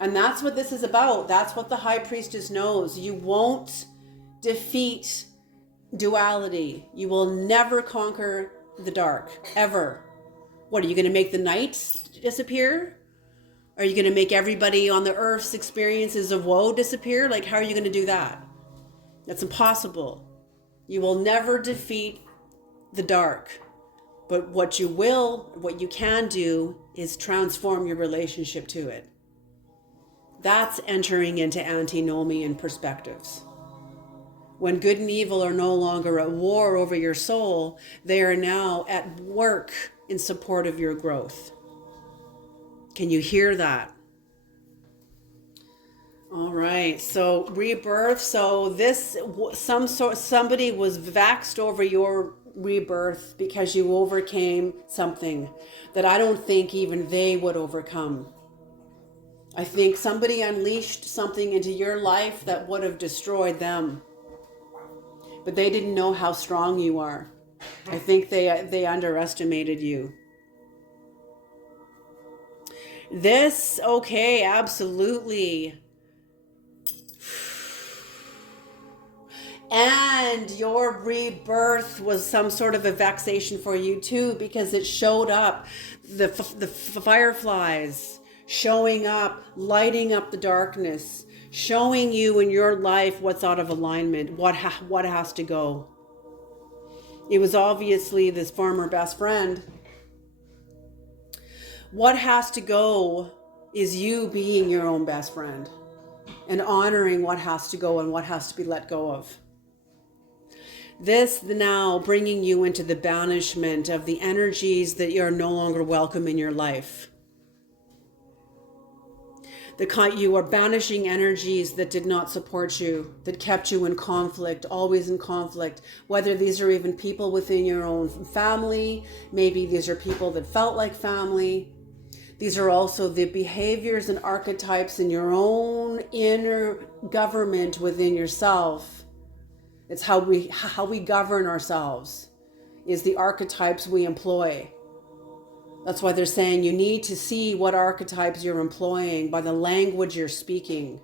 And that's what this is about. That's what the High Priestess knows. You won't defeat duality. You will never conquer the dark, ever. What, are you going to make the night disappear? Are you going to make everybody on the earth's experiences of woe disappear? Like, how are you going to do that? That's impossible. You will never defeat the dark. But what you can do is transform your relationship to it. That's entering into antinomian perspectives. When good and evil are no longer at war over your soul, they are now at work in support of your growth. Can you hear that? All right. So rebirth. So somebody was vexed over your rebirth because you overcame something that I don't think even they would overcome. I think somebody unleashed something into your life that would have destroyed them. But they didn't know how strong you are. I think they underestimated you. Okay, absolutely. And your rebirth was some sort of a vexation for you too, because it showed up, the fireflies showing up, lighting up the darkness, showing you in your life what's out of alignment, what has to go. It was obviously this former best friend. What has to go is you being your own best friend and honoring what has to go and what has to be let go of. This now bringing you into the banishment of the energies that you're no longer welcome in your life. You are banishing energies that did not support you, that kept you in conflict, always in conflict. Whether these are even people within your own family, maybe these are people that felt like family. These are also the behaviors and archetypes in your own inner government within yourself. It's how we govern ourselves, is the archetypes we employ. That's why they're saying you need to see what archetypes you're employing by the language you're speaking.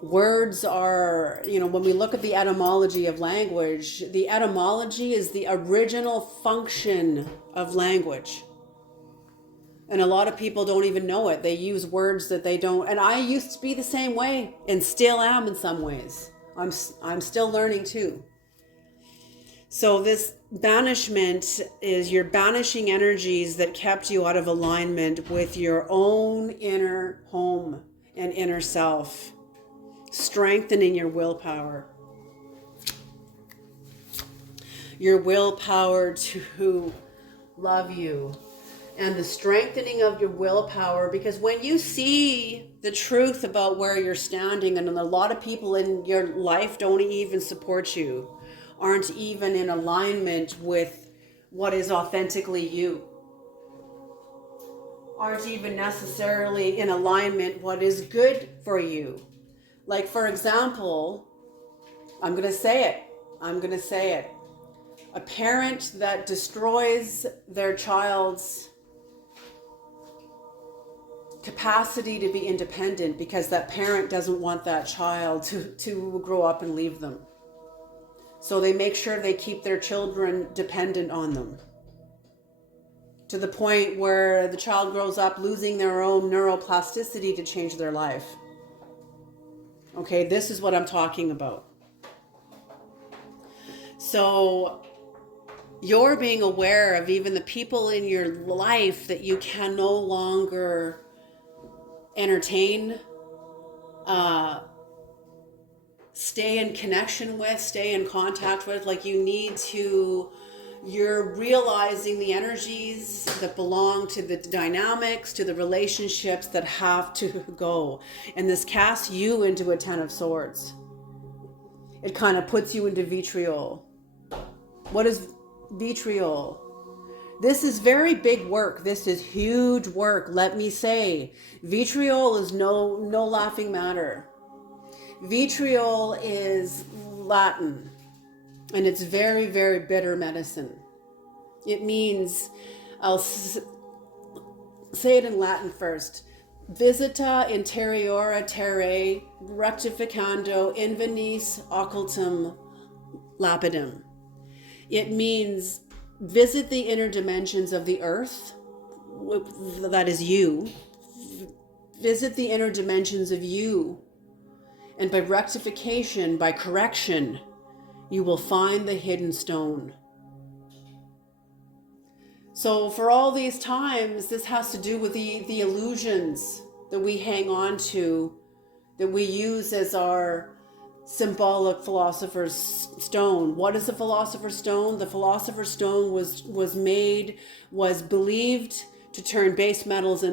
Words are, when we look at the etymology of language, the etymology is the original function of language. And a lot of people don't even know it. They use words that they don't. And I used to be the same way and still am in some ways. I'm still learning too. So this banishment is you're banishing energies that kept you out of alignment with your own inner home and inner self, strengthening your willpower. Your willpower to love you and the strengthening of your willpower, because when you see the truth about where you're standing, and a lot of people in your life don't even support you, aren't even in alignment with what is authentically you, aren't even necessarily in alignment what is good for you. Like, for example, I'm going to say it. A parent that destroys their child's capacity to be independent because that parent doesn't want that child to grow up and leave them. So they make sure they keep their children dependent on them, to the point where the child grows up losing their own neuroplasticity to change their life. Okay, this is what I'm talking about. So you're being aware of even the people in your life that you can no longer entertain, stay in connection with, stay in contact with. Like, you're realizing the energies that belong to the dynamics, to the relationships that have to go. And this casts you into a 10 of Swords. It kind of puts you into vitriol. What is vitriol? This is very big work. This is huge work. Let me say, vitriol is no laughing matter. Vitriol is Latin, and it's very, very bitter medicine. It means, I'll say it in Latin first: visita interiora terrae rectificando invenis occultum lapidem. It means visit the inner dimensions of the earth, that is you. Visit the inner dimensions of you, and by rectification, by correction, you will find the hidden stone. So for all these times, this has to do with the illusions that we hang on to, that we use as our symbolic philosopher's stone. What is the philosopher's stone? The philosopher's stone was believed to turn base metals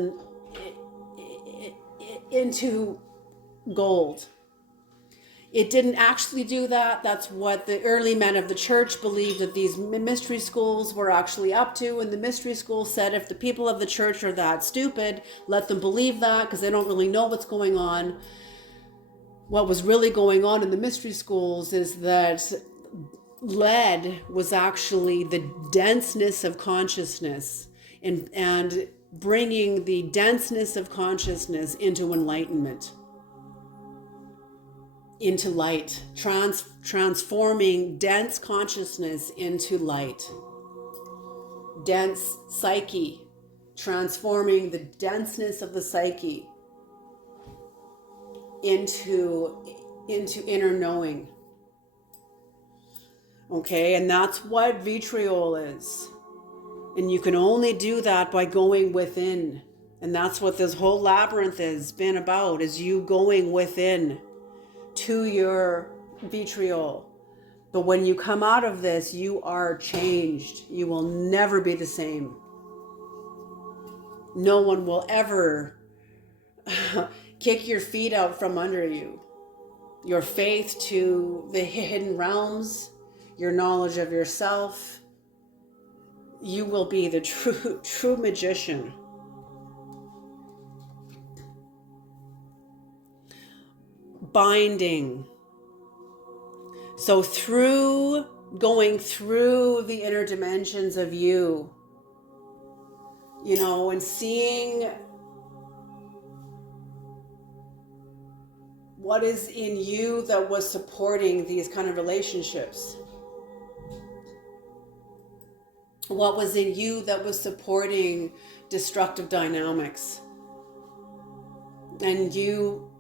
into gold. It didn't actually do that. That's what the early men of the church believed that these mystery schools were actually up to. And the mystery school said, if the people of the church are that stupid, let them believe that, because they don't really know what's going on. What was really going on in the mystery schools is that lead was actually the denseness of consciousness, and bringing the denseness of consciousness into enlightenment, into light, transforming dense consciousness into light. Dense psyche, transforming the denseness of the psyche into inner knowing. Okay, and that's what vitriol is. And you can only do that by going within. And that's what this whole labyrinth has been about, is you going within to your vitriol. But when you come out of this, you are changed. You will never be the same. No one will ever kick your feet out from under you. Your faith to the hidden realms, your knowledge of yourself, you will be the true magician. Binding. So going through the inner dimensions of you, and seeing what is in you that was supporting these kind of relationships. What was in you that was supporting destructive dynamics. And you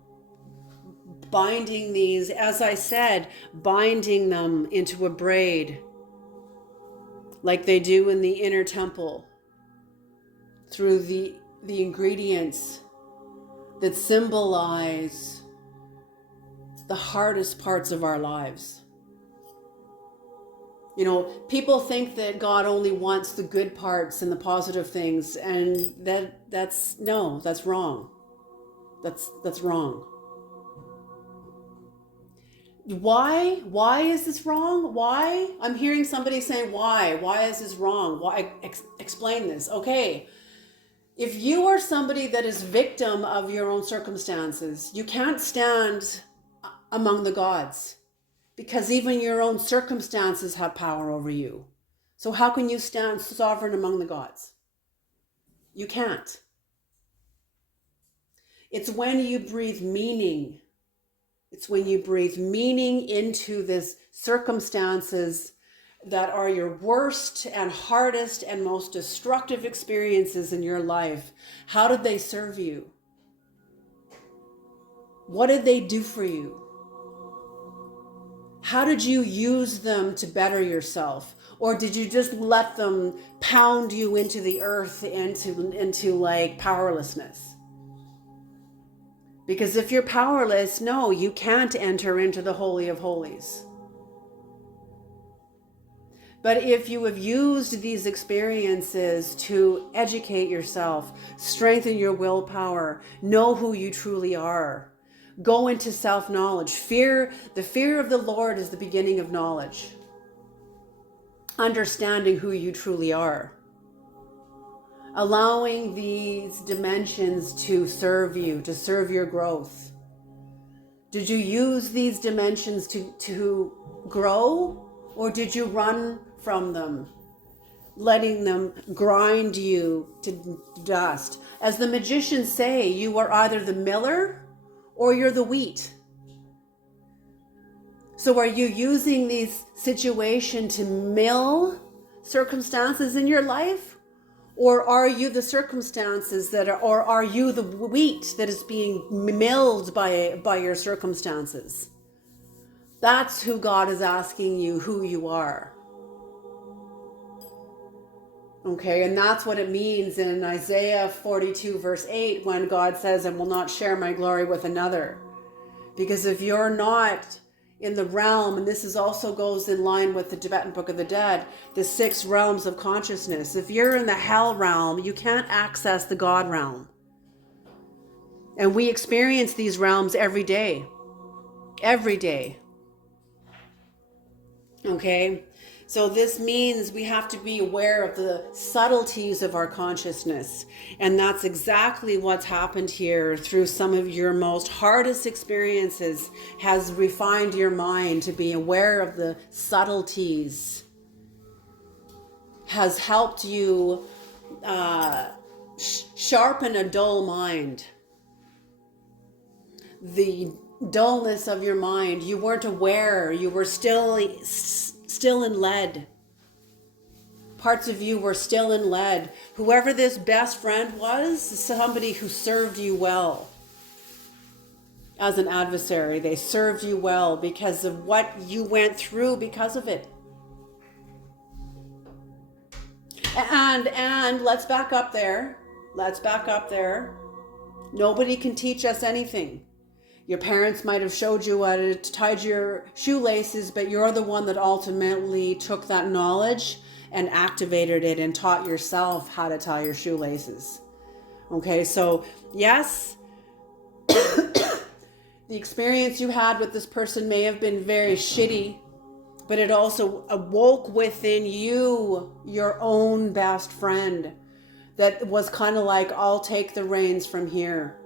binding these, as I said, binding them into a braid, like they do in the inner temple, through the ingredients that symbolize the hardest parts of our lives. People think that God only wants the good parts and the positive things, and that's wrong. That's wrong. Why is this wrong? Why? I'm hearing somebody saying why is this wrong? Why? Explain this. Okay, if you are somebody that is victim of your own circumstances, you can't stand among the gods, because even your own circumstances have power over you. So how can you stand sovereign among the gods? You can't. It's when you breathe meaning. It's when you breathe meaning into this circumstances that are your worst and hardest and most destructive experiences in your life. How did they serve you? What did they do for you? How did you use them to better yourself? Or did you just let them pound you into the earth, into like powerlessness? Because if you're powerless, no, you can't enter into the Holy of Holies. But if you have used these experiences to educate yourself, strengthen your willpower, know who you truly are, go into self-knowledge. The fear of the Lord is the beginning of knowledge. Understanding who you truly are. Allowing these dimensions to serve you, to serve your growth. Did you use these dimensions to grow, or did you run from them, letting them grind you to dust? As the magicians say, you are either the miller or you're the wheat. So are you using these situations to mill circumstances in your life? Or are you the circumstances or are you the wheat that is being milled by your circumstances? That's who God is asking you who you are. Okay, and that's what it means in Isaiah 42 verse 8 when God says, "I will not share my glory with another." Because if you're not in the realm, and this also goes in line with the Tibetan Book of the Dead, the 6 realms of consciousness. If you're in the hell realm, you can't access the God realm. And we experience these realms every day. Every day. Okay? So this means we have to be aware of the subtleties of our consciousness. And that's exactly what's happened here through some of your most hardest experiences, has refined your mind to be aware of the subtleties, has helped you sharpen a dull mind. The dullness of your mind, you weren't aware, you were still in lead. Parts of you were still in lead. Whoever this best friend was, somebody who served you well. As an adversary, they served you well because of what you went through because of it. And let's back up there. Nobody can teach us anything. Your parents might have showed you how to tie your shoelaces, but you're the one that ultimately took that knowledge and activated it and taught yourself how to tie your shoelaces. Okay, so yes, the experience you had with this person may have been very shitty, but it also awoke within you your own best friend that was kind of like, I'll take the reins from here.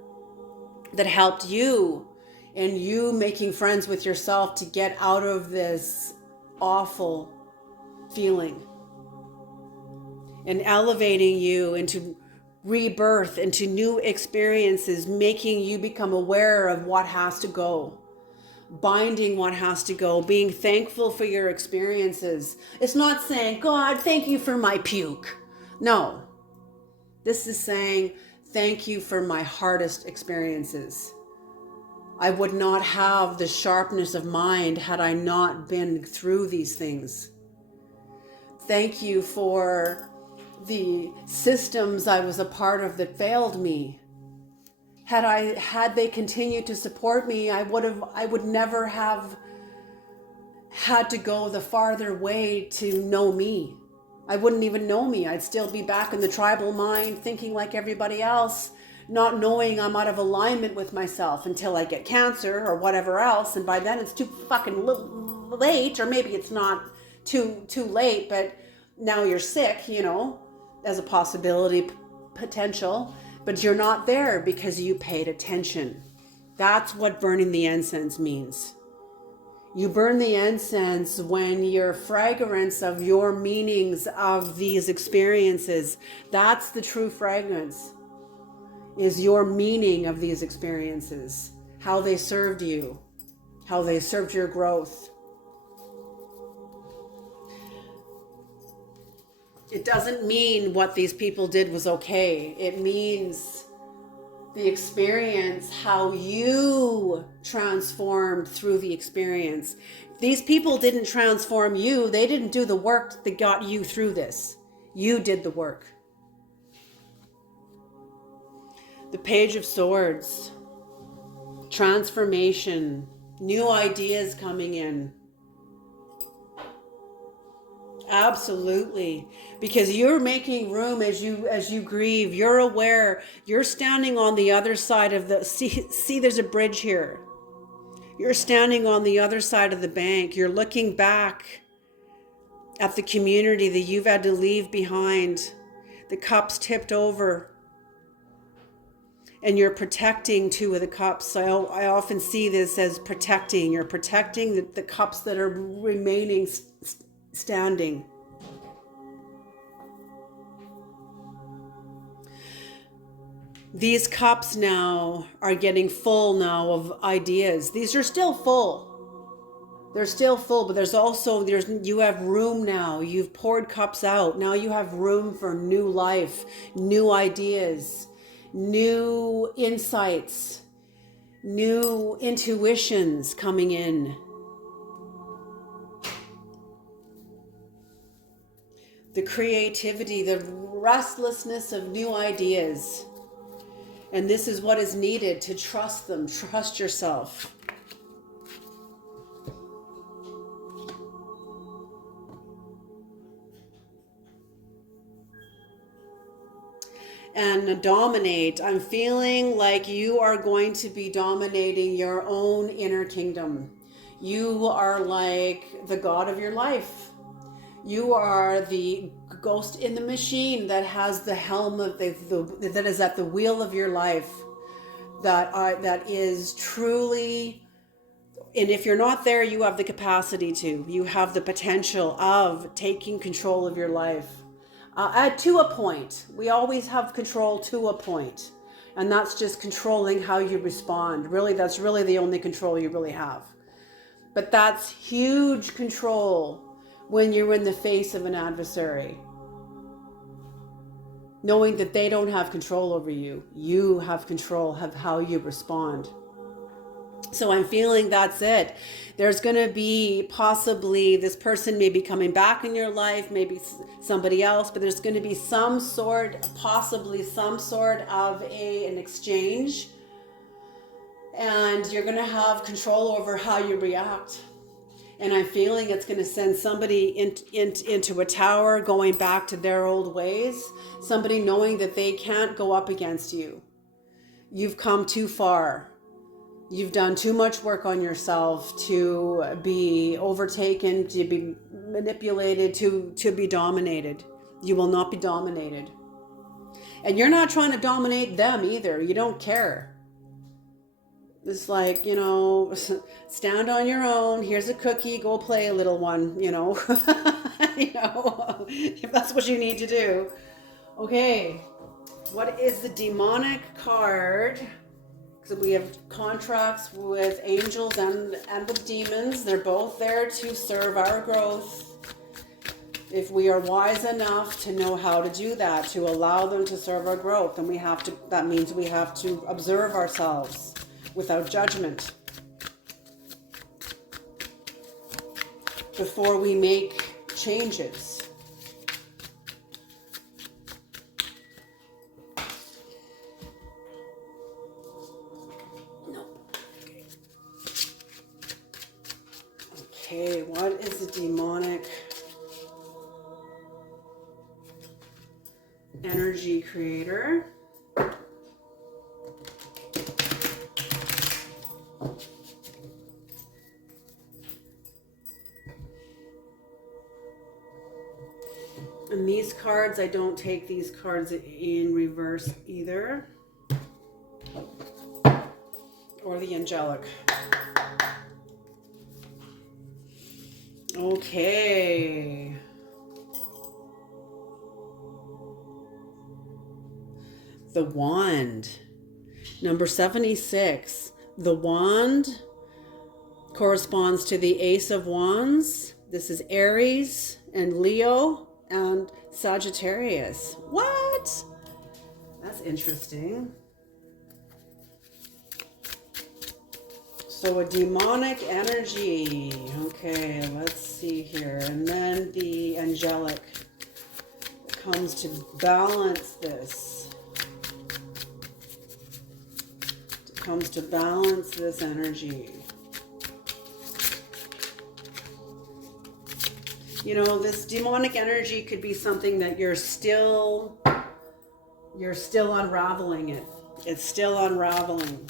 That helped you and you making friends with yourself to get out of this awful feeling and elevating you into rebirth, into new experiences, making you become aware of what has to go, binding what has to go, being thankful for your experiences. It's not saying, God, thank you for my puke. No, this is saying, thank you for my hardest experiences. I would not have the sharpness of mind had I not been through these things. Thank you for the systems I was a part of that failed me. Had they continued to support me, I would never have had to go the farther way to know me. I wouldn't even know me. I'd still be back in the tribal mind, thinking like everybody else, not knowing I'm out of alignment with myself until I get cancer or whatever else. And by then it's too fucking late, or maybe it's not too late, but now you're sick, you know, as a possibility, potential, but you're not there because you paid attention. That's what burning the incense means. You burn the incense when your fragrance of your meanings of these experiences, that's the true fragrance, is your meaning of these experiences, how they served you, how they served your growth. It doesn't mean what these people did was okay. It means the experience, how you transformed through the experience. These people didn't transform you. They didn't do the work that got you through this. You did the work. The Page of Swords, transformation, new ideas coming in. Absolutely, because you're making room as you grieve. You're aware. You're standing on the other side of the see. There's a bridge here. You're standing on the other side of the bank. You're looking back at the community that you've had to leave behind. The cups tipped over, and you're protecting two of the cups. I often see this as protecting. You're protecting the cups that are remaining standing. These cups now are getting full now of ideas. These are still full. They're still full, but you have room now. You've poured cups out. Now you have room for new life, new ideas, new insights, new intuitions coming in. The creativity, the restlessness of new ideas. And this is what is needed to trust them. Trust yourself. And dominate. I'm feeling like you are going to be dominating your own inner kingdom. You are like the god of your life. You are the ghost in the machine that has the helm of that is at the wheel of your life. That is truly. And if you're not there, you have the capacity to. You have the potential of taking control of your life. To a point. We always have control to a point. And that's just controlling how you respond. Really, that's really the only control you really have. But that's huge control when you're in the face of an adversary. Knowing that they don't have control over you. You have control of how you respond. So I'm feeling that's it. There's going to be possibly this person may be coming back in your life, maybe somebody else, but there's going to be possibly some sort of an exchange. And you're going to have control over how you react. And I'm feeling it's going to send somebody into a tower, going back to their old ways. Somebody knowing that they can't go up against you. You've come too far. You've done too much work on yourself to be overtaken, to be manipulated, to be dominated. You will not be dominated. And you're not trying to dominate them either. You don't care. It's like, stand on your own. Here's a cookie. Go play a little one, if that's what you need to do. Okay. What is the demonic card? So we have contracts with angels and with demons. They're both there to serve our growth. If we are wise enough to know how to do that, to allow them to serve our growth, then that means we have to observe ourselves without judgment before we make changes. Okay, what is the demonic energy creator? And these cards, I don't take these cards in reverse either. Or the angelic. Okay. The wand. Number 76. The wand corresponds to the Ace of Wands. This is Aries and Leo and Sagittarius. What? That's interesting. So a demonic energy. Okay, let's see here. And then the angelic comes to balance this. It comes to balance this energy. You know, this demonic energy could be something that you're still unraveling it. It's still unraveling.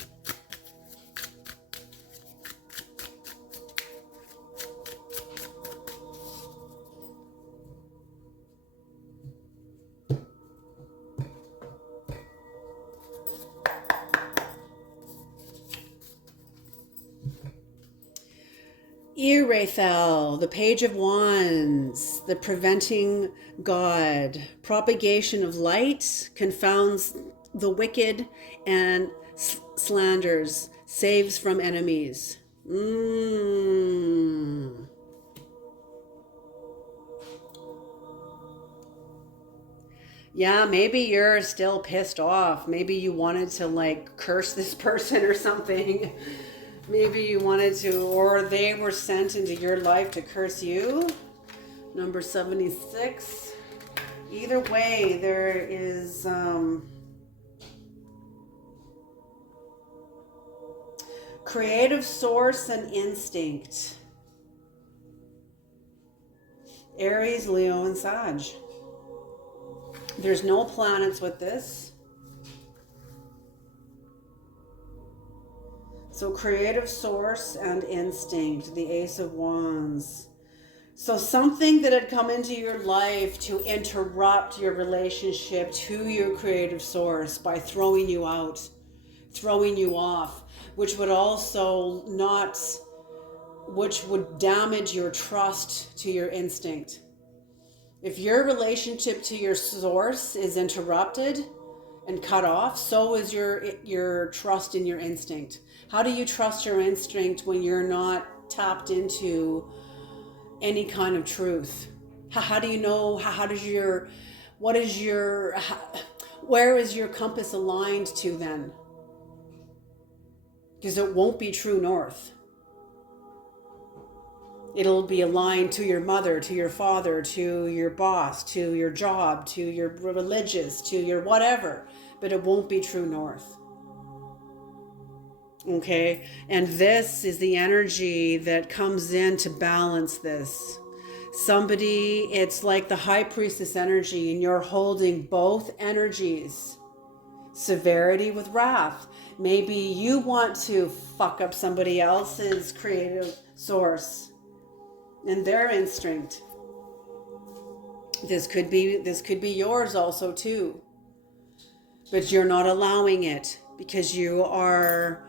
Earathel, the Page of Wands, the preventing God, propagation of light, confounds the wicked and slanders, saves from enemies. Yeah, maybe you're still pissed off. Maybe you wanted to like curse this person or something. Maybe you wanted to, or they were sent into your life to curse you. Number 76. Either way, there is creative source and instinct. Aries, Leo, and Sag. There's no planets with this. So creative source and instinct, the Ace of Wands. So something that had come into your life to interrupt your relationship to your creative source by throwing you out, throwing you off, which would also which would damage your trust to your instinct. If your relationship to your source is interrupted and cut off, so is your trust in your instinct. How do you trust your instinct when you're not tapped into any kind of truth? How do you know? Where is your compass aligned to then? Because it won't be true north. It'll be aligned to your mother, to your father, to your boss, to your job, to your religious, to your whatever, but it won't be true north. Okay, and this is the energy that comes in to balance this. It's like the high priestess energy, and you're holding both energies, severity with wrath. Maybe you want to fuck up somebody else's creative source and their instinct. This could be yours also too, but you're not allowing it because you are.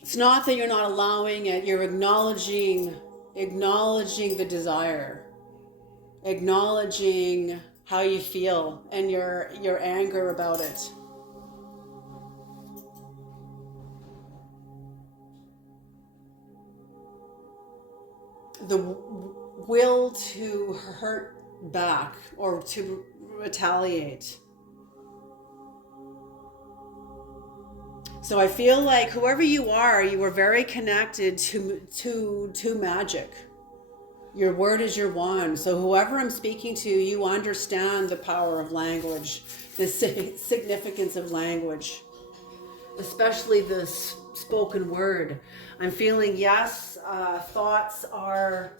It's not that you're not allowing it, you're acknowledging the desire, acknowledging how you feel and your anger about it. The will to hurt back or to retaliate. So I feel like whoever you are very connected to magic. Your word is your wand. So whoever I'm speaking to, you understand the power of language, the significance of language. especially the spoken word. I'm feeling, yes, thoughts, what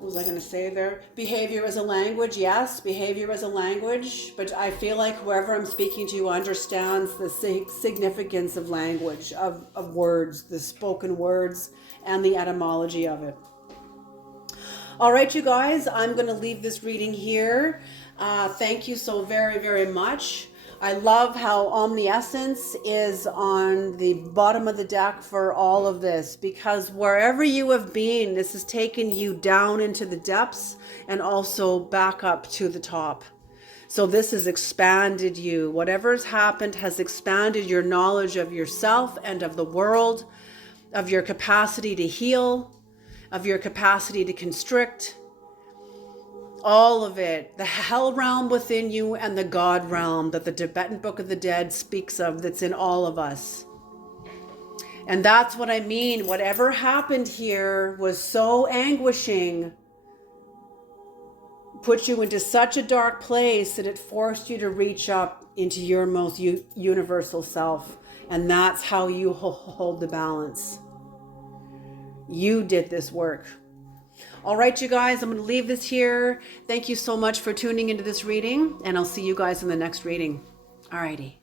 was I going to say there? Behavior as a language, yes, behavior as a language, but I feel like whoever I'm speaking to understands the significance of language, of words, the spoken words, and the etymology of it. All right, you guys, I'm going to leave this reading here. Thank you so very, very much. I love how omniscience is on the bottom of the deck for all of this, because wherever you have been, this has taken you down into the depths and also back up to the top. So this has expanded you. Whatever's happened has expanded your knowledge of yourself and of the world, of your capacity to heal, of your capacity to constrict, all of it, the hell realm within you and the God realm that the Tibetan Book of the Dead speaks of, that's in all of us. And that's what I mean. Whatever happened here was so anguishing, put you into such a dark place that it forced you to reach up into your most universal self. And that's how you hold the balance. You did this work. All right, you guys, I'm going to leave this here. Thank you so much for tuning into this reading, and I'll see you guys in the next reading. All righty.